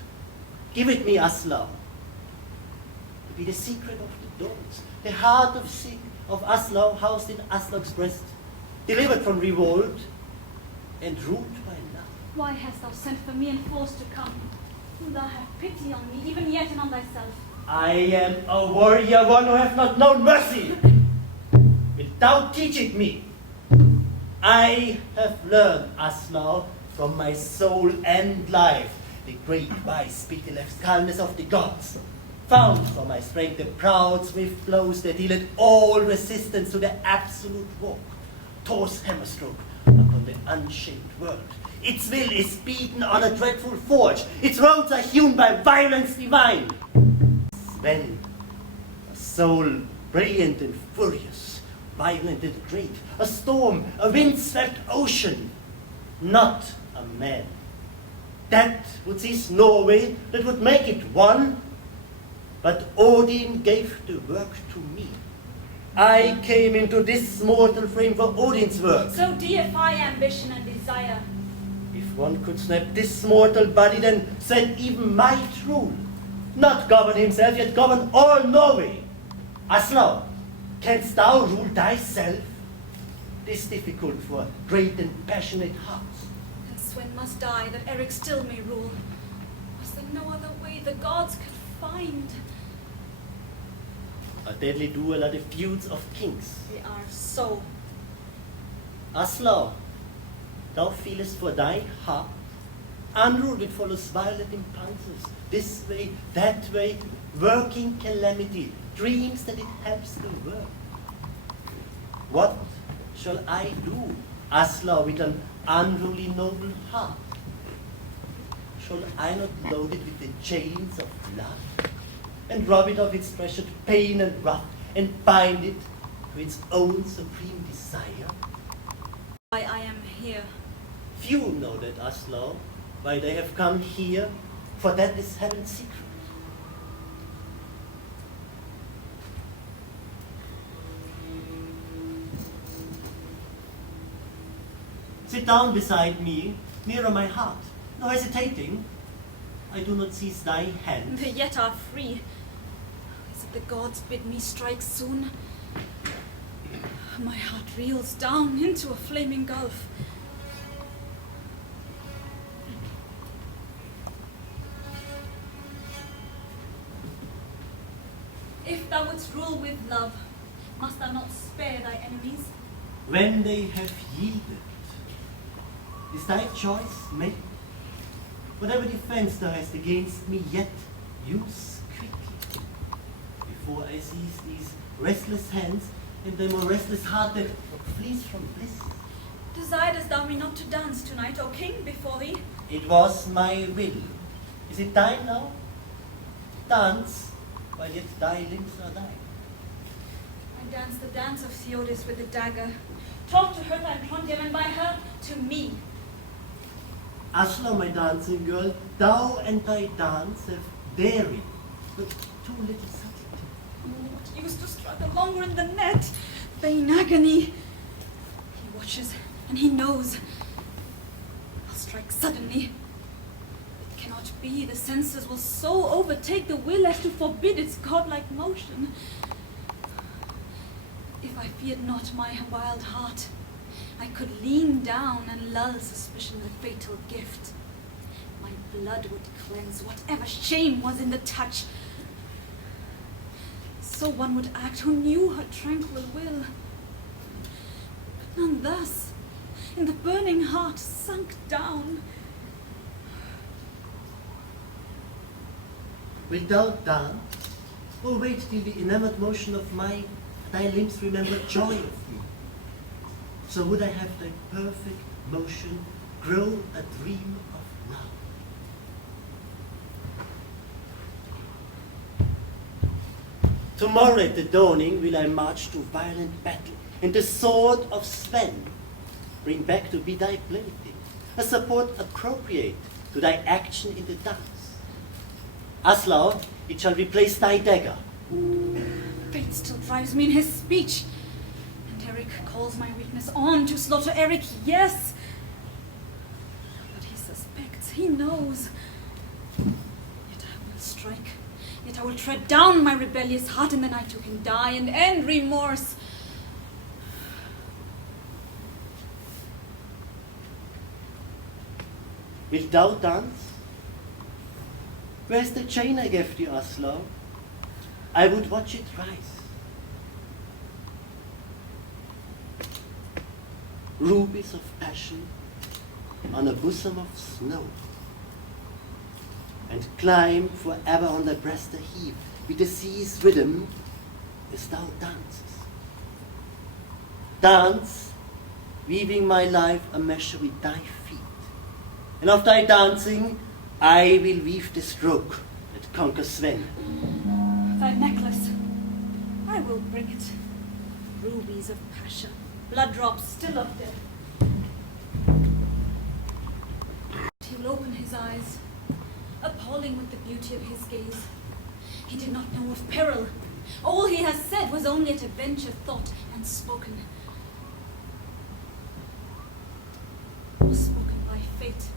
Give it me, Aslaug, to be the secret of the dawns, the heart of Aslaug housed in Aslaug's breast, delivered from revolt and ruled by love. Why hast thou sent for me and forced to come? Do thou have pity on me, even yet and on thyself? I am a warrior, one who hath not known mercy. Wilt thou teach it me? I have learned, Aslaug, from my soul and life, the great wise pitiless calmness of the gods. Found from my strength the proud swift flows that yielded all resistance to the absolute walk. Thor's hammer-stroke upon the unshaped world. Its will is beaten on a dreadful forge. Its roads are hewn by violence divine. Sven, a soul brilliant and furious, violent and great, a storm, a wind-swept ocean, not a man. That would seize Norway, that would make it one. But Odin gave the work to me. I came into this mortal frame for Odin's work. So deify ambition and desire. If one could snap this mortal body, then Sven even might rule. Not govern himself, yet govern all Norway. Aslaug, canst thou rule thyself? This difficult for great and passionate hearts. And Sven must die, that Eric still may rule. Was there no other way the gods could find? A deadly duel are the feuds of kings. They are so. Aslaug, thou feelest for thy heart. Unruled it follows violent impulses, this way, that way, working calamity, dreams that it helps the world. What shall I do, Aslaug, with an unruly noble heart? Shall I not load it with the chains of love, and rob it of its treasured pain and wrath, and bind it to its own supreme desire? Why I am here. Few know that, Aslaug, why they have come here, for that is heaven's secret. Sit down beside me, nearer my heart. No hesitating. I do not seize thy hand. They yet are free. Is it the gods bid me strike soon? My heart reels down into a flaming gulf. love, must thou not spare thy enemies? When they have yielded, is thy choice made? Whatever defense thou hast against me, yet use quickly, before I seize these restless hands and the more restless heart that flees from bliss. Desiredest thou me not to dance tonight, O king, before thee? It was my will. Is it thine now? Dance, while yet thy limbs are thine. I dance the dance of Theodis with the dagger. Talk to Hertha and Trondheim, and by her to me. Aslaug, my dancing girl, thou and thy dance have daring, but too little subtlety. What use to struggle longer in the net? Vain agony. He watches, and he knows. I'll strike suddenly. It cannot be. The senses will so overtake the will as to forbid its godlike motion. If I feared not my wild heart, I could lean down and lull suspicion with fatal gift. My blood would cleanse whatever shame was in the touch. So one would act who knew her tranquil will. But none thus, in the burning heart sunk down. Wilt thou dance, or wait till the enamored motion of thy limbs remember joy of me? So would I have thy perfect motion grow a dream of love. Tomorrow at the dawning will I march to violent battle, and the sword of Sven bring back to be thy plaything, a support appropriate to thy action in the dance. Aslaug, it shall replace thy dagger. Fate still drives me in his speech. And Eric calls my weakness on to slaughter Eric, yes. But he suspects, he knows. Yet I will strike. Yet I will tread down my rebellious heart in the night who can die and end remorse. Wilt thou dance? Where's the chain I gave thee, Aslaug? I would watch it rise. Rubies of passion on a bosom of snow, and climb forever on thy breast a heave with the sea's rhythm as thou dances. Dance, weaving my life a measure with thy feet, and of thy dancing I will weave the stroke that conquers Sven. Thy necklace, I will bring it. Rubies of passion, blood drops still of death. He will open his eyes, appalling with the beauty of his gaze. He did not know of peril. All he has said was only at a venture thought and spoken. Was spoken by fate.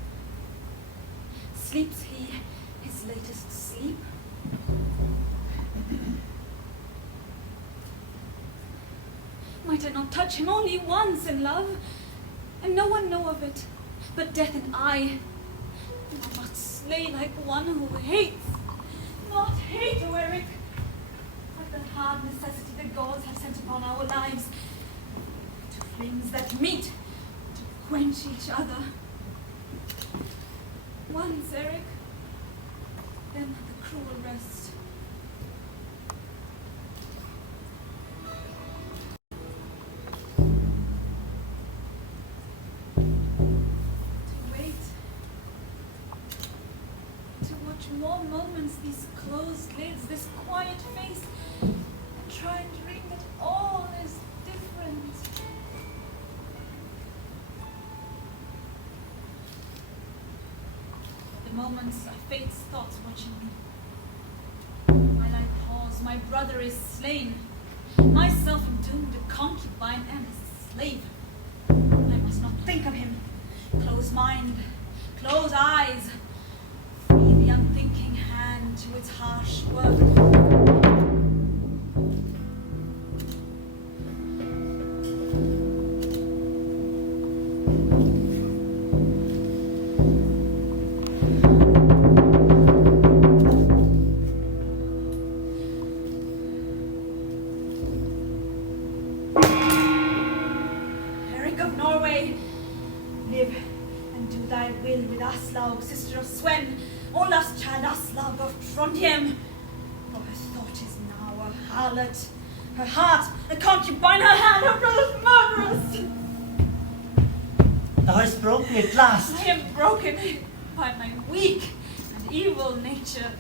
Sleeps he his latest sleep? Might I not touch him only once in love, and no one know of it, but death and I? I must slay like one who hates, not hate, O Eric, but the hard necessity the gods have sent upon our lives, to flames that meet, to quench each other. Once, Eric, then the cruel rest. More moments, these closed lids, this quiet face, and try and dream that all is different. The moments are fate's thoughts watching me. While I pause, my brother is slain. Myself am doomed, a concubine and a slave. I must not think of him. Close mind, close eyes. The unthinking hand to its harsh work. live and do thy will with Aslaug, sister of Sven, Olaf's child Aslaug of Trondheim. For her thought is now a harlot, her heart a concubine, her hand her brother's murderess. Thou hast broken at last. I am broken by my weak and evil nature.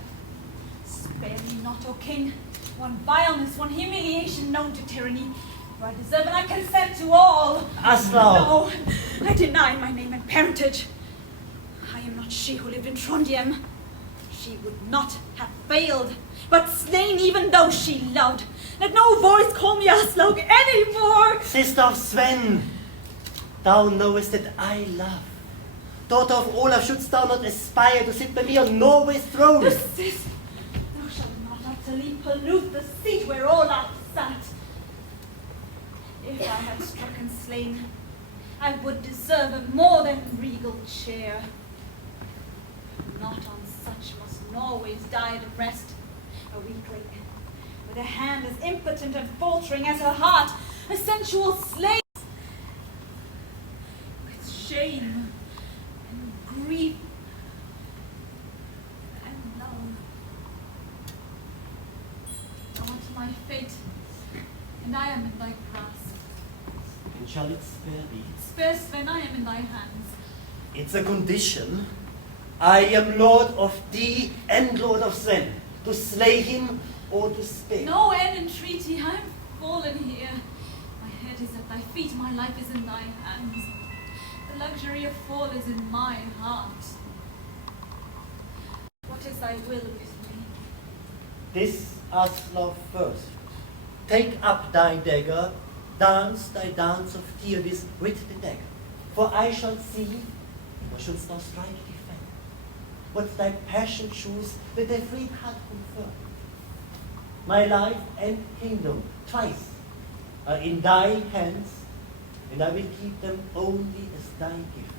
Spare me not, O king, one vileness, one humiliation known to tyranny, for I deserve and I consent to all. Aslaug! No, I deny my name and parentage. I am not she who lived in Trondheim. She would not have failed, but slain even though she loved. Let no voice call me Aslaug any more. Sister of Sven, thou knowest that I love. Daughter of Olaf, shouldst thou not aspire to sit by me on Norway's throne? Desist! Thou shalt not utterly pollute the seat where Olaf sat. If I had struck and slain, I would deserve a more than regal chair. Not on such must Norway's diadem rest, a weakling, with a hand as impotent and faltering as her heart, a sensual slave, with shame and grief and love. Thou art my fate, and I am in thy grasp. And shall it spare thee? Spare Sven, I am in thy hands. It's a condition. I am lord of thee and lord of Sven, to slay him or to spare. No end entreaty, I am fallen here. My head is at thy feet, my life is in thy hands. The luxury of fall is in my heart. What is thy will with me? This Aslaug first. Take up thy dagger, dance thy dance of Theodis with the dagger. For I shall see, or shouldst thou strike, defend. What thy passion choose, that thy free heart confirm. My life and kingdom, twice, are in thy hands, and I will keep them only as thy gift.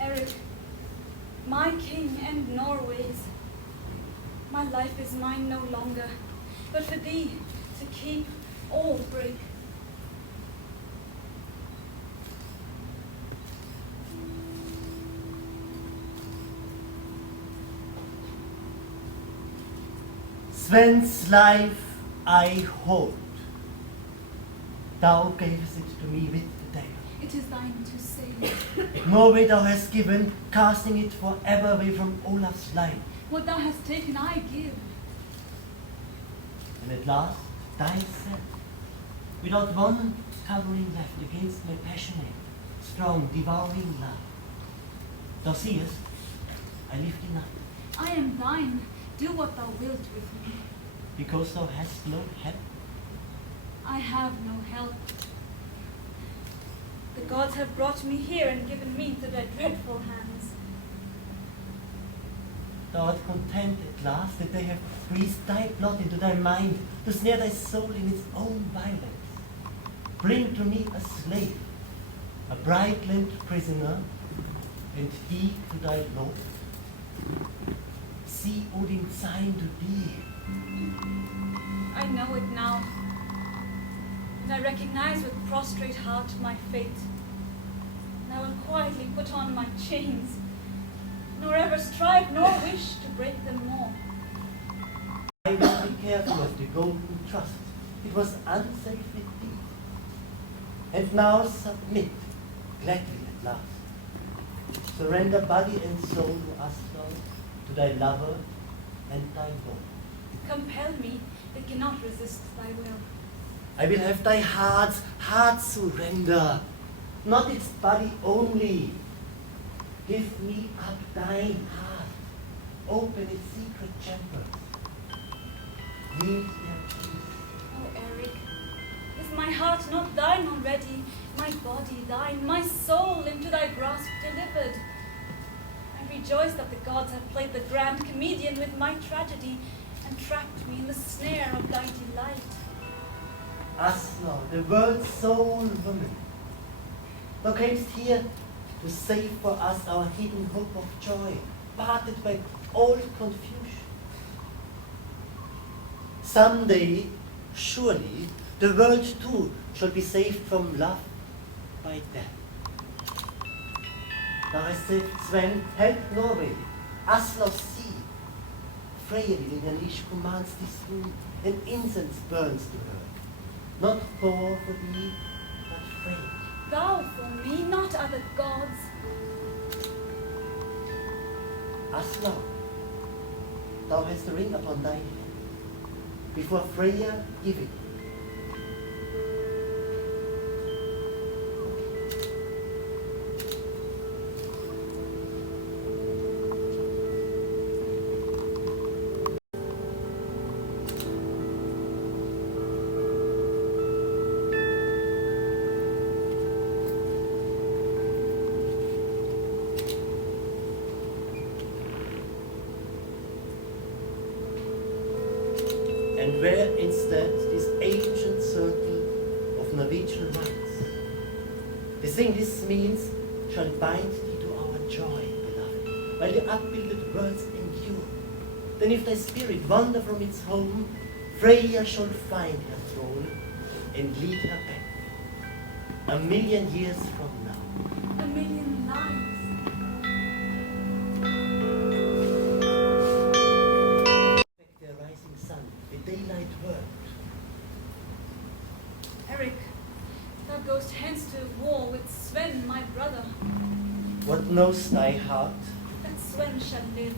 Eric, my king and Norway's. My life is mine no longer, but for thee to keep or break. Sven's life I hold. Thou gavest it to me with the dagger. It is thine to save. Norway thou hast given, casting it forever away from Olaf's line. What thou hast taken, I give. And at last, thyself, without one covering left against my passionate, strong, devouring love. Thou seest, I live thee not, I am thine. Do what thou wilt with me. because thou hast no help. I have no help. The gods have brought me here and given me to their dreadful hands. Thou art content at last that they have breathed thy blood into thy mind to snare thy soul in its own violence. Bring to me a slave, a bright-limbed prisoner, and thee to thy lord. see Odin's sign to be. I know it now, and I recognize with prostrate heart my fate. And I will quietly put on my chains, nor ever strive nor wish to break them more. I will be careful of the golden trust. It was unsafe indeed. And now submit, gladly at last. Surrender body and soul to Aslaug, to thy lover and thy lord. Compel me, it cannot resist thy will. I will have thy heart surrender, not its body only. Give me up thine heart, open its secret chambers. Yield their peace. Oh, Eric, is my heart not thine already, my body thine, my soul into thy grasp delivered? I rejoice that the gods have played the grand comedian with my tragedy and trapped me in the snare of thy delight. Aslaug, the world's sole woman, thou camest here to save for us our hidden hope of joy, parted by old confusion. Someday, surely, the world too shall be saved from love by death. Thou hast saved Sven, help Norway, Aslaug's sea. Freya within her leash commands this room, and incense burns to her. Not Thor for thee, but Freya. Thou for me, not other gods. Aslaug, thou hast the ring upon thy hand. Before Freya, give it. And where instead this ancient circle of Norwegian rites. The thing this means shall bind thee to our joy, beloved, while the upbuilded worlds endure. Then if thy spirit wander from its home, Freya shall find her throne and lead her back. 1,000,000 years from now. 1,000,000 lives. The rising sun, the daylight world. Eric, thou goest hence to war with Sven, my brother. What knows thy heart? That Sven shall live.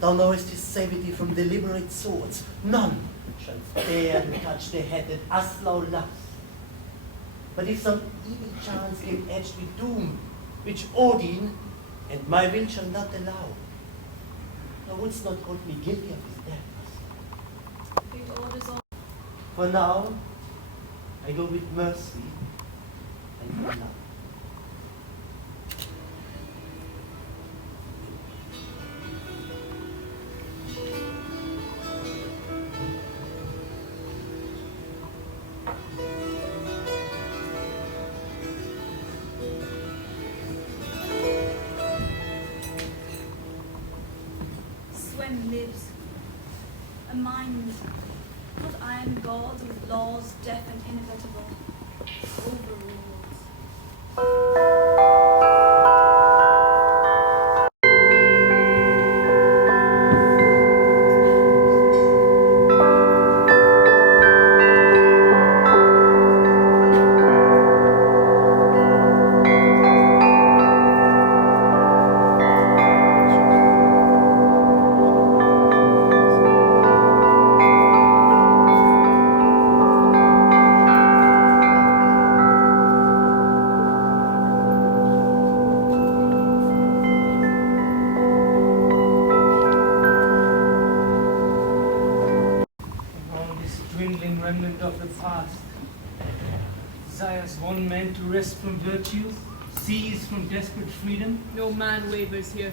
Thou knowest his safety from deliberate swords. None shall dare to touch the head that Aslaug loves. But if some evil chance came edged with doom, which Odin and my will shall not allow, thou wouldst not hold me guilty of his death. Fate orders all. For now, I go with mercy and for love. Sven lives. A mind, not iron gods with laws deaf and inevitable. Overrules. Remnant of the past. Desires one man to rest from virtue, seize from desperate freedom. No man wavers here.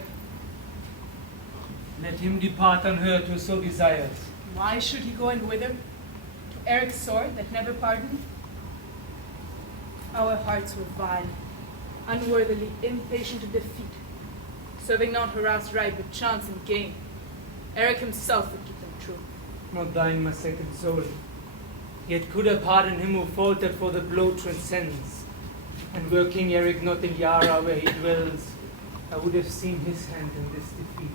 Let him depart unhurt who so desires. Why should he go and whither? To Eric's sword that never pardoned? Our hearts were vile, unworthily impatient of defeat, serving not harassed right but chance and gain. Eric himself would keep them true. Not thine, my second soul. Yet could I pardon him who faltered, for the blow transcends. And were King Eric not in Yara where he dwells, I would have seen his hand in this defeat.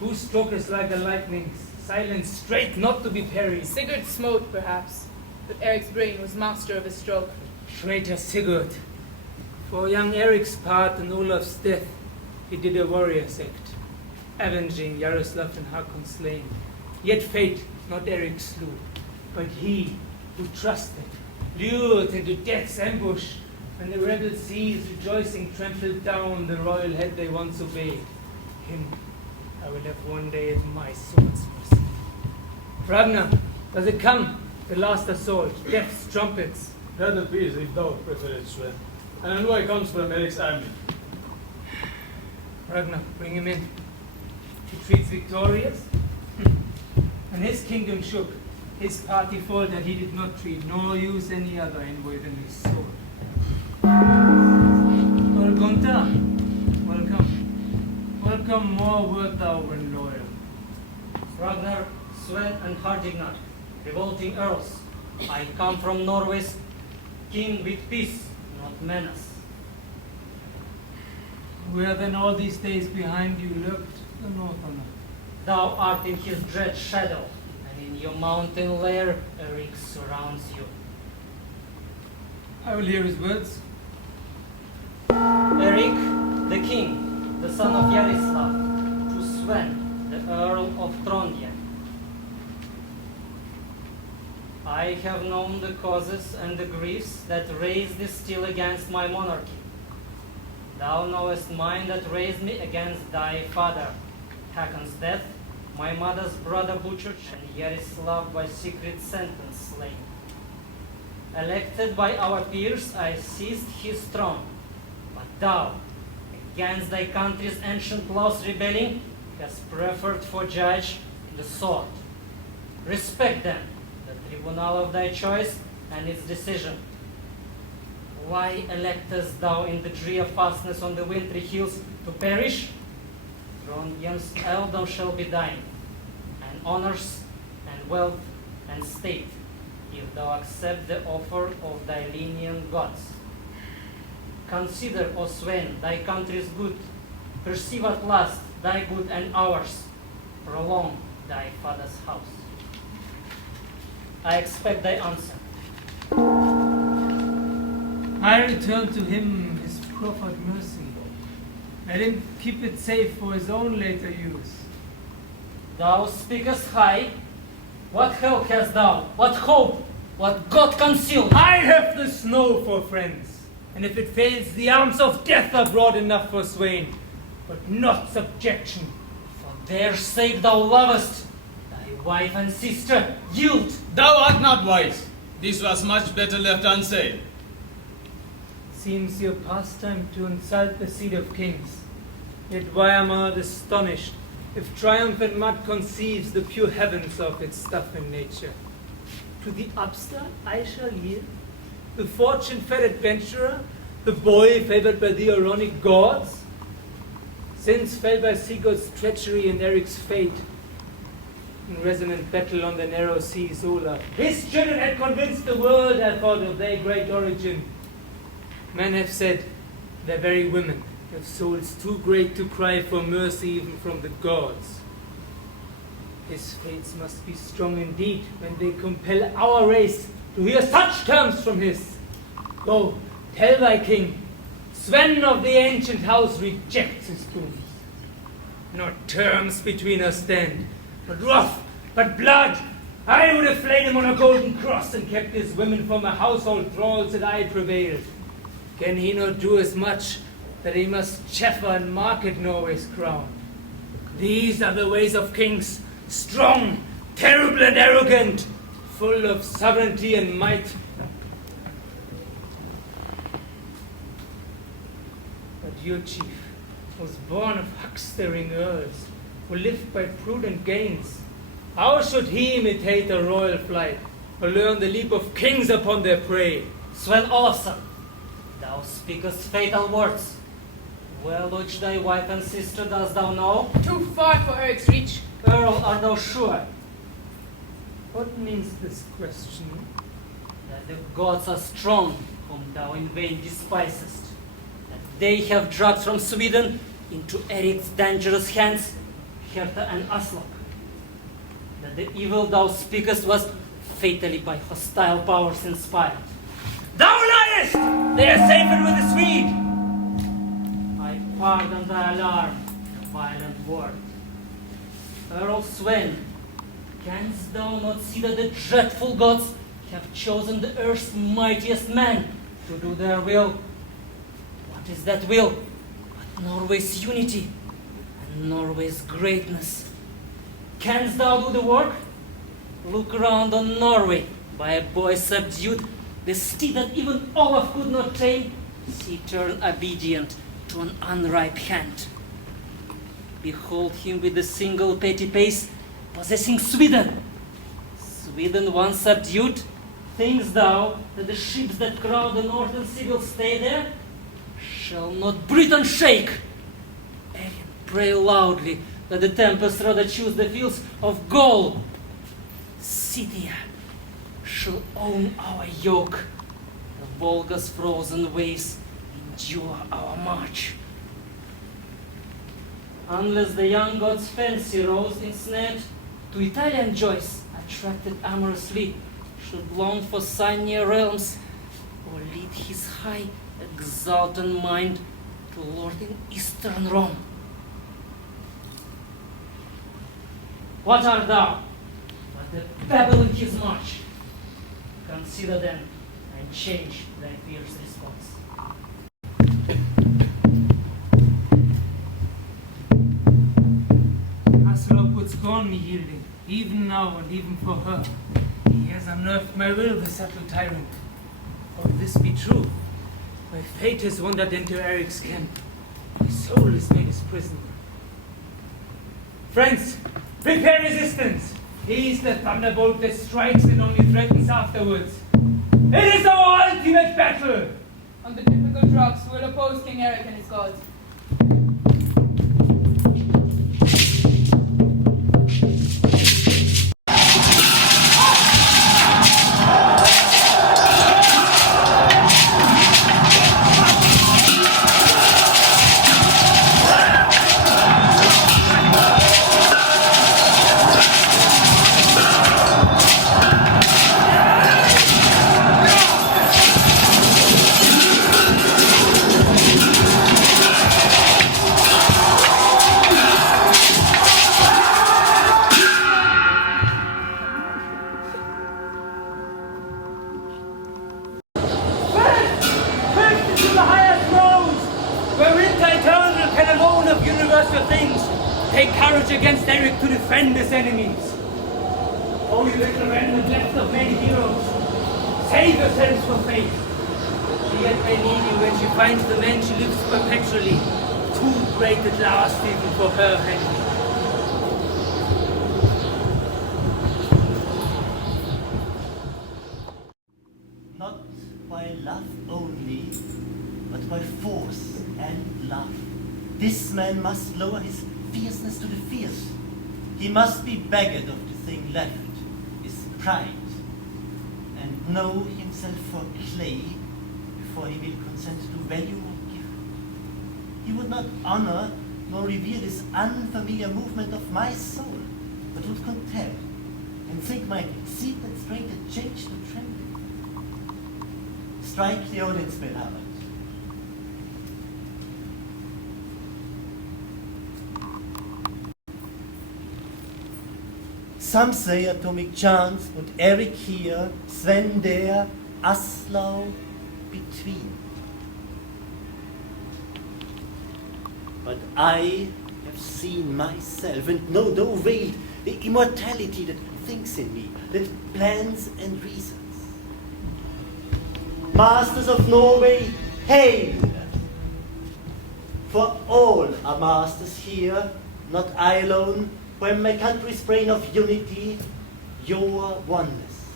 Whose stroke is like a lightning, silent, straight, not to be parried. Sigurd smote, perhaps, but Eric's brain was master of his stroke. Traitor Sigurd. For young Eric's part in Olaf's death, he did a warrior's act, avenging Yaroslav and Hakon slain. Yet fate, not Eric slew, but he who trusted, lured into death's ambush, when the rebel seas rejoicing trampled down the royal head they once obeyed. Him I will have one day at my sword's mercy. Ragnar, does it come? The last assault, death's trumpets. Let it be if thou preferest, Sven. And I know I comes from Eric's army. Ragnar, bring him in. He treats victorious, and his kingdom shook. His party faltered, he did not treat, nor use any other envoy than his sword. Well, Gunther, welcome. Welcome, more wert thou when loyal. Ragnar, Sven, and Hardignar, revolting earls. I come from Norway's king with peace, not menace. Where then all these days behind you lurked the Northerner? Thou art in his dread shadow, and in your mountain lair Eric surrounds you. I will hear his words. Eric, the king, the son of Yaroslav, to Sven, the Earl of Trondheim. I have known the causes and the griefs that raised this steel against my monarchy. Thou knowest mine that raised me against thy father, Hakon's death, my mother's brother butchered, and Yaroslav by secret sentence slain. Elected by our peers, I seized his throne, but thou, against thy country's ancient laws rebelling, hast preferred for judge the sword. Respect then the tribunal of thy choice and its decision. Why electest thou in the drear fastness on the wintry hills to perish? Trondheim's earldom shall be thine, and honors, and wealth, and state, if thou accept the offer of thy lenient gods. Consider, O Sven, thy country's good. Perceive at last thy good and ours. Prolong thy father's house. I expect thy answer. I return to him his proffered mercy. Let him keep it safe for his own later use. Thou speakest high. What help hast thou? What hope? What God concealed? I have the snow for friends, and if it fails, the arms of death are broad enough for Sweyn, but not subjection. For their sake thou lovest thy wife and sister. Yield. Thou art not wise. This was much better left unsaid. Seems your pastime to insult the seed of kings. Yet why am I astonished if triumphant mud conceives the pure heavens of its stuff in nature? To the upstart I shall yield, the fortune-fed adventurer, the boy favored by the ironic gods? Since fell by Sigurd's treachery and Eric's fate, in resonant battle on the narrow seas, Olaf, his children had convinced the world, I thought, of their great origin. Men have said their very women have souls too great to cry for mercy even from the gods. His fates must be strong indeed when they compel our race to hear such terms from his. Go, tell thy king, Sven of the ancient house rejects his dooms. Not terms between us stand, but wrath, but blood. I would have flayed him on a golden cross and kept his women from the household thralls that I prevailed. Can he not do as much that he must chaffer and market Norway's crown? These are the ways of kings, strong, terrible and arrogant, full of sovereignty and might. But your chief was born of huckstering earls, who lived by prudent gains. How should he imitate a royal flight, or learn the leap of kings upon their prey? Sven Olafsson, thou speakest fatal words. Well, which thy wife and sister dost thou know? Too far for Eric's reach. Earl, are thou sure What means this question? that the gods are strong, whom thou in vain despisest? That they have dragged from Sweden into Eric's dangerous hands Hertha and Aslaug? That the evil thou speakest was fatally by hostile powers inspired? Thou liest! They are safer with the Swede! I pardon thy alarm, the violent word. Earl Sven, canst thou not see that the dreadful gods have chosen the earth's mightiest man to do their will? What is that will but Norway's unity and Norway's greatness? Canst thou do the work? Look around on Norway, by a boy subdued, the steed that even Olaf could not tame, see turn obedient to an unripe hand. Behold him with a single petty pace, possessing Sweden. Sweden once subdued, thinkst thou that the ships that crowd the northern sea will stay there? Shall not Britain shake? Aryan, pray loudly that the tempest rather choose the fields of Gaul. Scythia shall own our yoke. The Volga's frozen waves endure our march. Unless the young god's fancy rose ensnared to Italian joys, attracted amorously, should long for sunnier realms, or lead his high, exultant mind to lord in eastern Rome. What art thou but the pebble in his march? Consider then, and change thy fierce response. Aslaug would scorn me yielding, even now and even for her. He has unnerved my will, the subtle tyrant. Oh, if this be true, my fate has wandered into Eric's camp. My soul is made his prisoner. Friends, prepare resistance! He is the thunderbolt that strikes and only threatens afterwards. It is our ultimate battle! On the difficult rocks, we'll oppose King Eric and his gods. Take courage against Eric to defend his enemies. O you little remnant left of many heroes, save yourselves for fate. She yet may need you when she finds the man she lives perpetually, too great at last even for her enemy. Not by love only, but by force and love. This man must lower his fierceness to the fierce. He must be beggared of the thing left, his pride, and know himself for clay before he will consent to value or gift. He would not honor nor revere this unfamiliar movement of my soul, but would contempt and think my secret strength had changed to trembling. Strike the Odin's bell, Harald. Some say atomic chance put Eric here, Sven there, Aslaug between. But I have seen myself and know though veiled the immortality that thinks in me, that plans and reasons. Masters of Norway, hail! For all are masters here, not I alone, who am my country's brain of unity, your oneness.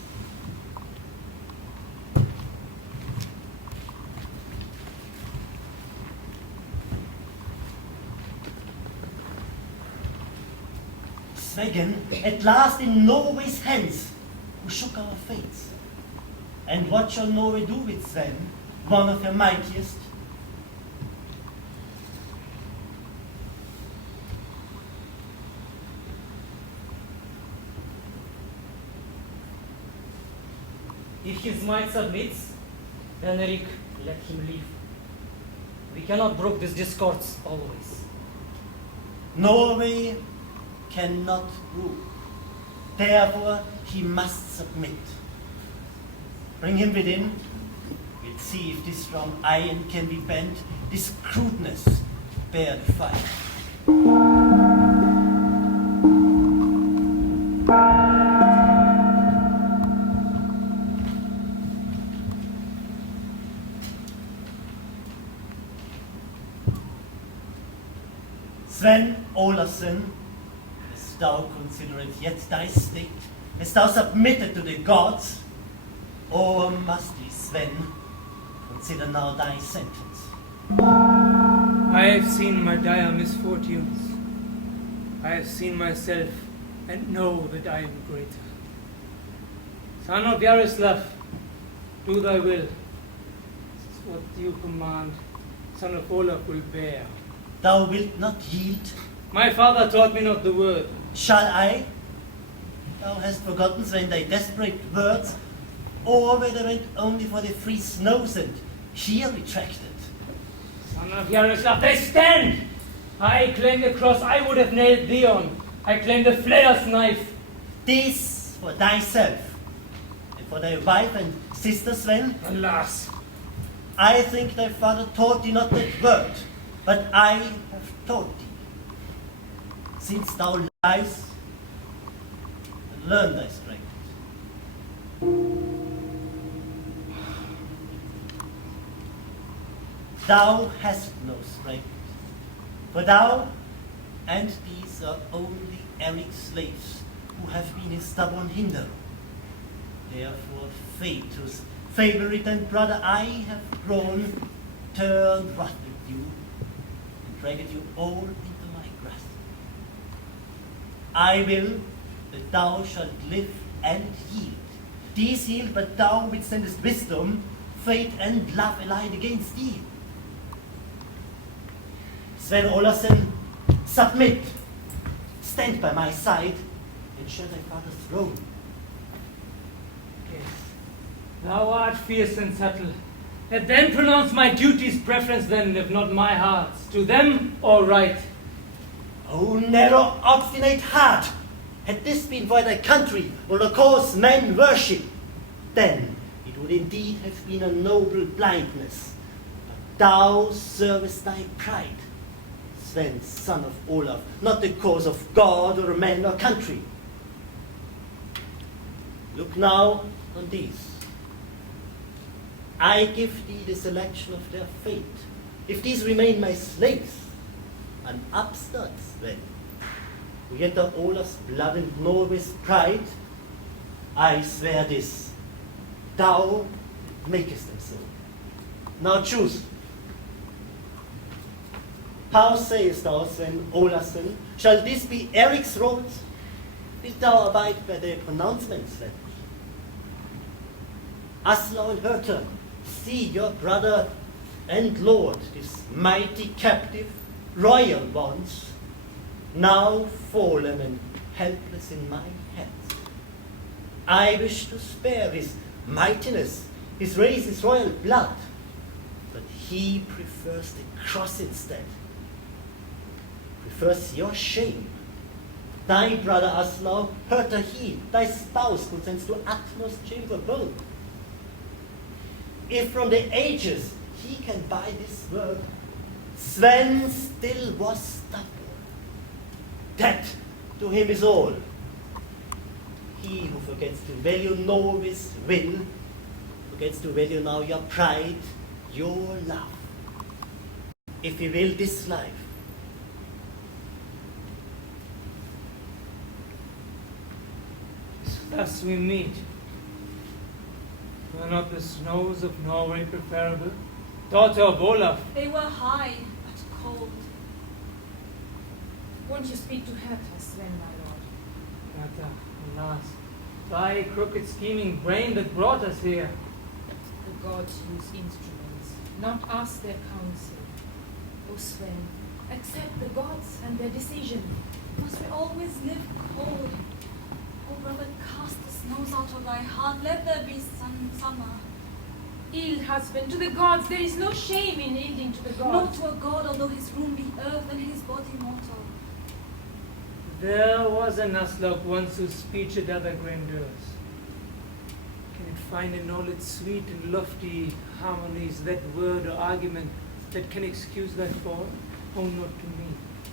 wagon, at last in Norway's hands, who shook our fates. And what shall Norway do with Sven, one of her mightiest? If his might submits, then Eric, let him live. We cannot brook this discords always. Norway cannot rule. Therefore, he must submit. Bring him within. We'll see if this strong iron can be bent, this crudeness bear the fight. Sven Olafsson, hast thou considered yet thy state? Hast thou submitted to the gods? Or must we, Sven, consider now thy sentence? I have seen my dire misfortunes. I have seen myself and know that I am greater. Son of Yaroslav, do thy will. This is what you command, son of Olaf will bear. Thou wilt not yield? My father taught me not the word. Shall I? Thou hast forgotten, Sven, thy desperate words, or whether went only for the free snows and here retracted. Son of Yaroslav, they stand! I claim the cross I would have nailed thee on. I claim the flayer's knife. This for thyself, and for thy wife and sister, Sven? Alas! I think thy father taught thee not that word, but I have taught thee. Since thou liest, and learn thy strength. Thou hast no strength, for thou and these are only Eric's slaves, who have been his stubborn hinder. Therefore fate, whose favorite and brother I have grown, turned wrath with you, and dragged you all into my grasp. I will that thou shalt live and yield. These yield, but thou withstandest wisdom, fate and love allied against thee. Sven Olafsson, submit, stand by my side, and share thy father's throne. Yes, thou art fierce and subtle. Let them pronounce my duty's preference then, if not my heart's. To them or right. O narrow, obstinate heart! Had this been for thy country, or the cause men worship, then it would indeed have been a noble blindness. But thou servest thy pride, Sven, son of Olaf, not the cause of God or man or country. Look now on these. I give thee the selection of their fate. If these remain my slaves, an upstart, Sven, who yet the Olaf's blood and Norway's pride, I swear this, thou makest them so. Now choose. How sayest thou, Sven Olafsson? Shall this be Eric's road? Wilt thou abide by their pronouncements, Sven? Aslaug and Hertha, see your brother and lord, this mighty captive, royal ones, now fallen and helpless in my hands. I wish to spare his mightiness, his race, his royal blood, but he prefers the cross instead, prefers your shame. Thy brother Aslaug, Hertha he, thy spouse, consents to utmost shame for both. If from the ages he can buy this word, Sven still was stubborn. That to him is all. He who forgets to value Norway's will, forgets to value now your pride, your love. If he will this life, Thus we meet. Were not the snows of Norway preferable? Daughter of Olaf, They were high, but cold. Won't you speak to Hertha, Sven, my lord? Hertha, alas, thy crooked scheming brain that brought us here. The gods use instruments, not us their counsel. O Sven, accept the gods and their decision. Must we always live cold? Oh, brother, cast the snows out of thy heart. Let there be summer. Yield, husband, to the gods. There is no shame in yielding to the Not gods. to a god, although his room be earth and his body mortal. There was an Aslaug once whose speech had other grandeurs. Can it find in all its sweet and lofty harmonies that word or argument that can excuse thy fall? Oh, not to me,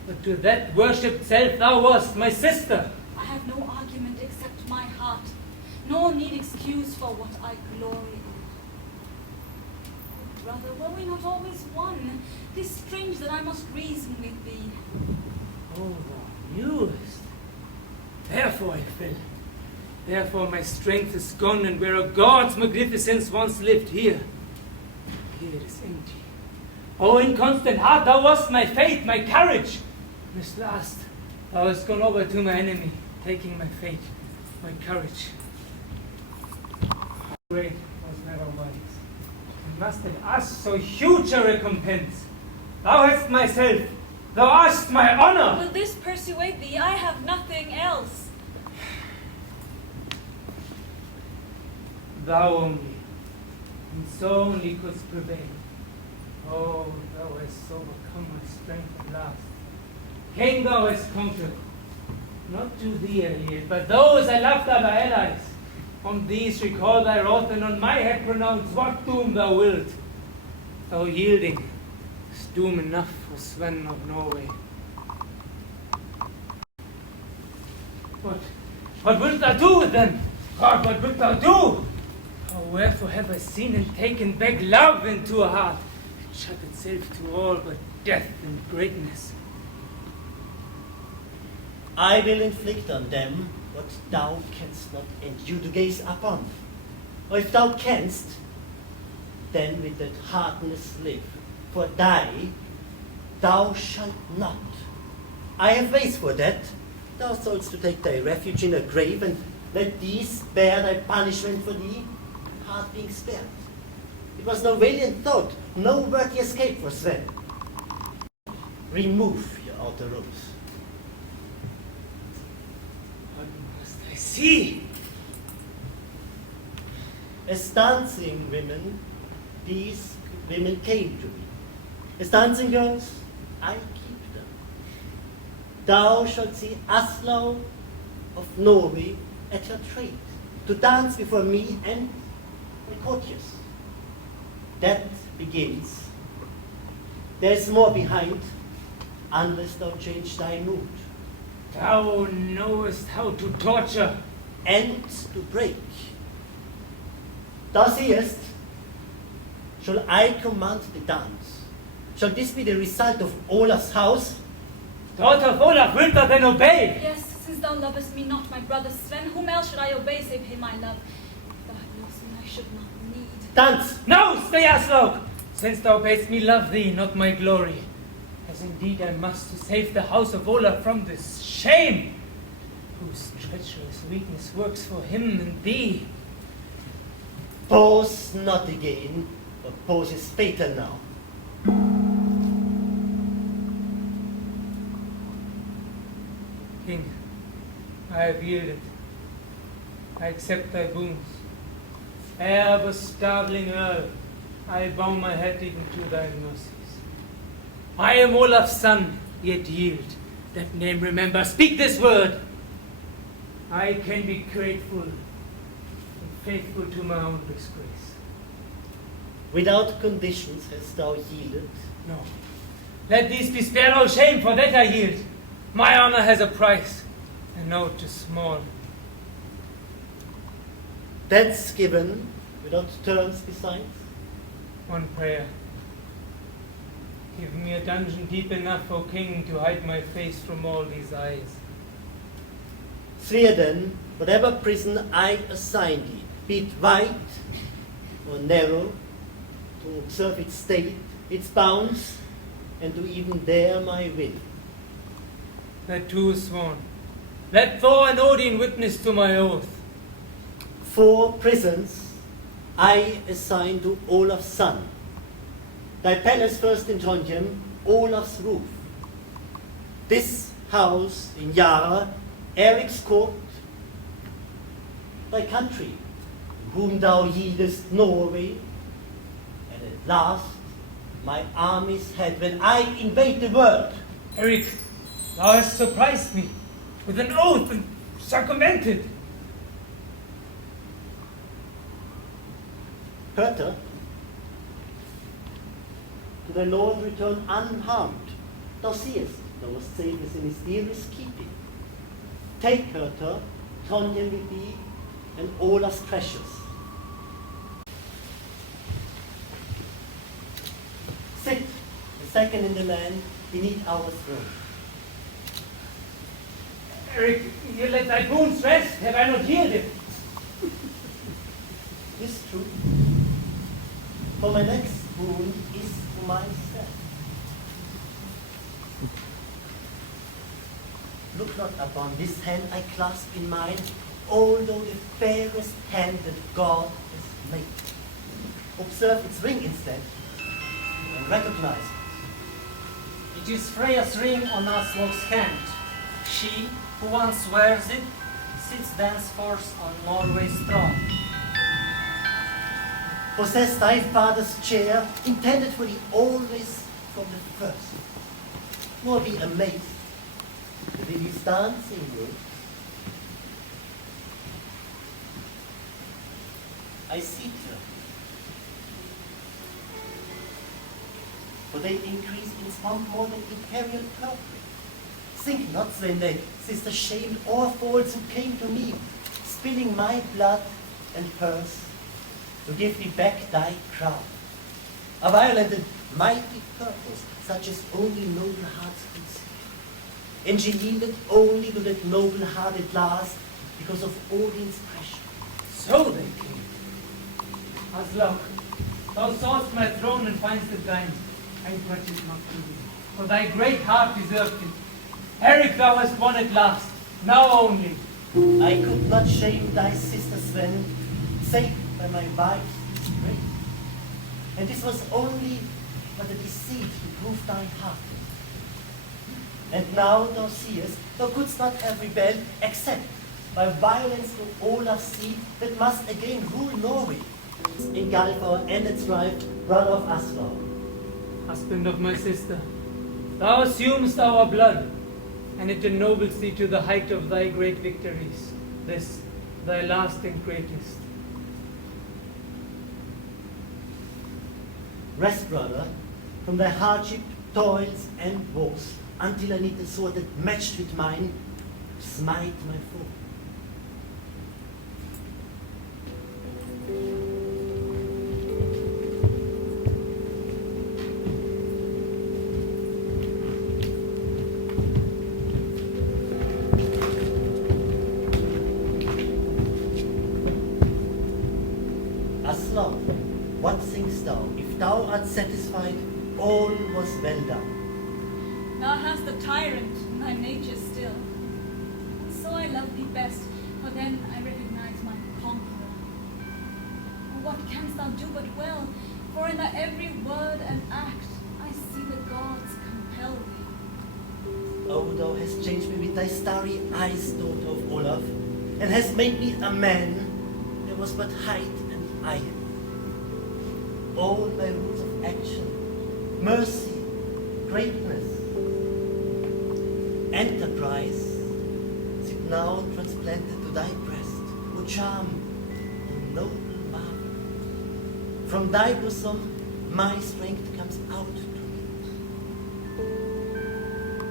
but to that worshipped self thou wast, my sister. I have no argument except my heart, nor need excuse for what I glory in. Oh, brother, were we not always one? 'Tis strange that I must reason with thee. Oh, thou knewest. Therefore I fell. Therefore my strength is gone, and where a god's magnificence once lived, here it is empty. O inconstant heart, thou wast my faith, my courage. This last, thou hast gone over to my enemy, taking my faith, my courage. How great was never wise, and must have asked so huge a recompense. Thou hast myself, thou asked my honor. Will this persuade thee? I have nothing else. Thou only, and so only couldst prevail. Oh, thou hast overcome my strength at last. King, thou hast conquered. Not to thee I yield, but those I loved are thy allies. On these recall thy wrath, and on my head pronounce what doom thou wilt. Thou yielding is doom enough for Sven of Norway. What wilt thou do with them? God, what wilt thou do? Oh, wherefore have I seen and taken back love into a heart that shut itself to all but death and greatness? I will inflict on them what thou canst not endure to gaze upon. Or if thou canst, then with that hardness live. For thou shalt not. I have ways for that. Thou soulst to take thy refuge in a grave, and let these bear thy punishment for thee, heart being spared. It was no valiant thought, no worthy escape for Sven. Remove your outer robes. What must I see? As dancing women, these women came to me. As dancing girls, I keep them. Thou shalt see Aslaug of Norway at your trade, to dance before me and my courtiers. That begins. There is more behind, unless thou change thy mood. Thou knowest how to torture. And to break. Thou seest, shall I command the dance? Shall this be the result of Olaf's house? Daughter of Olaf, wilt thou then obey? Yes, since thou lovest me not, my brother Sven, whom else should I obey save him I love? If thou had lost me, I should not need. Dance! No, stay, Aslaug! Since thou badest me love thee, not my glory, as indeed I must to save the house of Olaf from this shame, whose treacherous weakness works for him and thee. Pause not again, for pause is fatal now. King, I have yielded. I accept thy boons. Ere of a starveling earl, I bow my head even to thy mercies. I am Olaf's son, yet yield. That name remember, speak this word. I can be grateful and faithful to my own disgrace. Without conditions hast thou yielded. No, let these be spared all shame, for that I yield. My honor has a price, and no, 'tis small. That's given, without terms besides. One prayer. Give me a dungeon deep enough, O king, to hide my face from all these eyes. Swear then, whatever prison I assign thee, be it wide or narrow, to observe its state, its bounds, and to even dare my will. That too is sworn. Let Thor and Odin witness to my oath. 4 prisons I assign to Olaf's son. Thy palace first in Trondheim, Olaf's roof. This house in Yara, Eric's court. Thy country, whom thou yieldest Norway, and at last my army's head when I invade the world. Eric, thou hast surprised me with an oath and circumvented. Hertha, to thy lord return unharmed. Thou seest, thou wast safe in his dearest keeping. Take Hertha, Trondheim with thee, and Olaf's treasures. Sit, the second in the land, beneath our throne. Eric, you let thy bones rest. Have I not healed it? This true. For my next boon is to myself. Look not upon this hand I clasp in mine, although the fairest hand that God has made. Observe its ring instead, and recognize it. It is Freya's ring on Aslaug's hand. She, who once wears it, sits thenceforth on Norway's throne. Possess thy father's chair, intended for thee always from the first. Nor be amazed that it is dancing with. I seek them, for they increase in sum more than imperial purple. Think not, Svende, sister shamed or false who came to me, spilling my blood and hers, to give thee back thy crown. A violent and mighty purpose, such as only noble hearts conceive. And she yielded only to that noble heart at last, because of Odin's pressure. So they came. Aslaug, thou sawest my throne and findest it thine. I grudge it not to thee, for thy great heart deserved it. Eric, thou hast won at last, now only. I could not shame thy sister Sven, save by my wife's disgrace. And this was only but a deceit to prove thy heart. And now thou seest, thou couldst not have rebelled, except by violence to Olaf's seed that must again rule Norway. In Galfor and its right, brother of Aslaug. Husband of my sister, thou assumest our blood, and it ennobles thee to the height of thy great victories, this thy last and greatest. Rest, brother, from thy hardship, toils, and woes, until I need the sword that matched with mine to smite my foe. Aslaug, what thinkst thou? If thou art satisfied, all was well done. Thou hast the tyrant in thy nature still. So I love thee best, for then I recognize my conqueror. What canst thou do but well? For in thy every word and act, I see the gods compel thee. Oh, thou hast changed me with thy starry eyes, daughter of Olaf, and hast made me a man. There was but height and iron. All my rules of action, mercy, greatness, enterprise, sit now transplanted to thy breast, O charm and noble marvel. From thy bosom my strength comes out to me.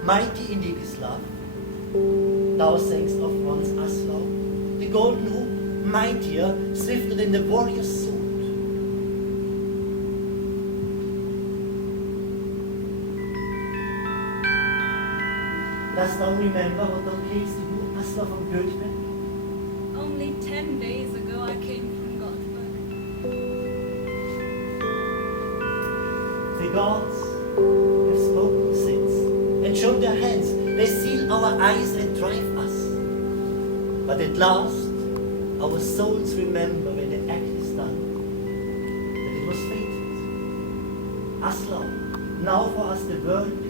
Mighty indeed is love, thou sangst of once Aslaug, the golden hoop, mightier, swifter than the warrior's sword. Dost thou remember what thou camest to do, Aslaug from Göteborg? Only 10 days ago I came from Gothenburg. The gods have spoken since, and shown their hands. They seal our eyes and drive us. But at last, our souls remember when the act is done, that it was fated. Aslaug, now for us the world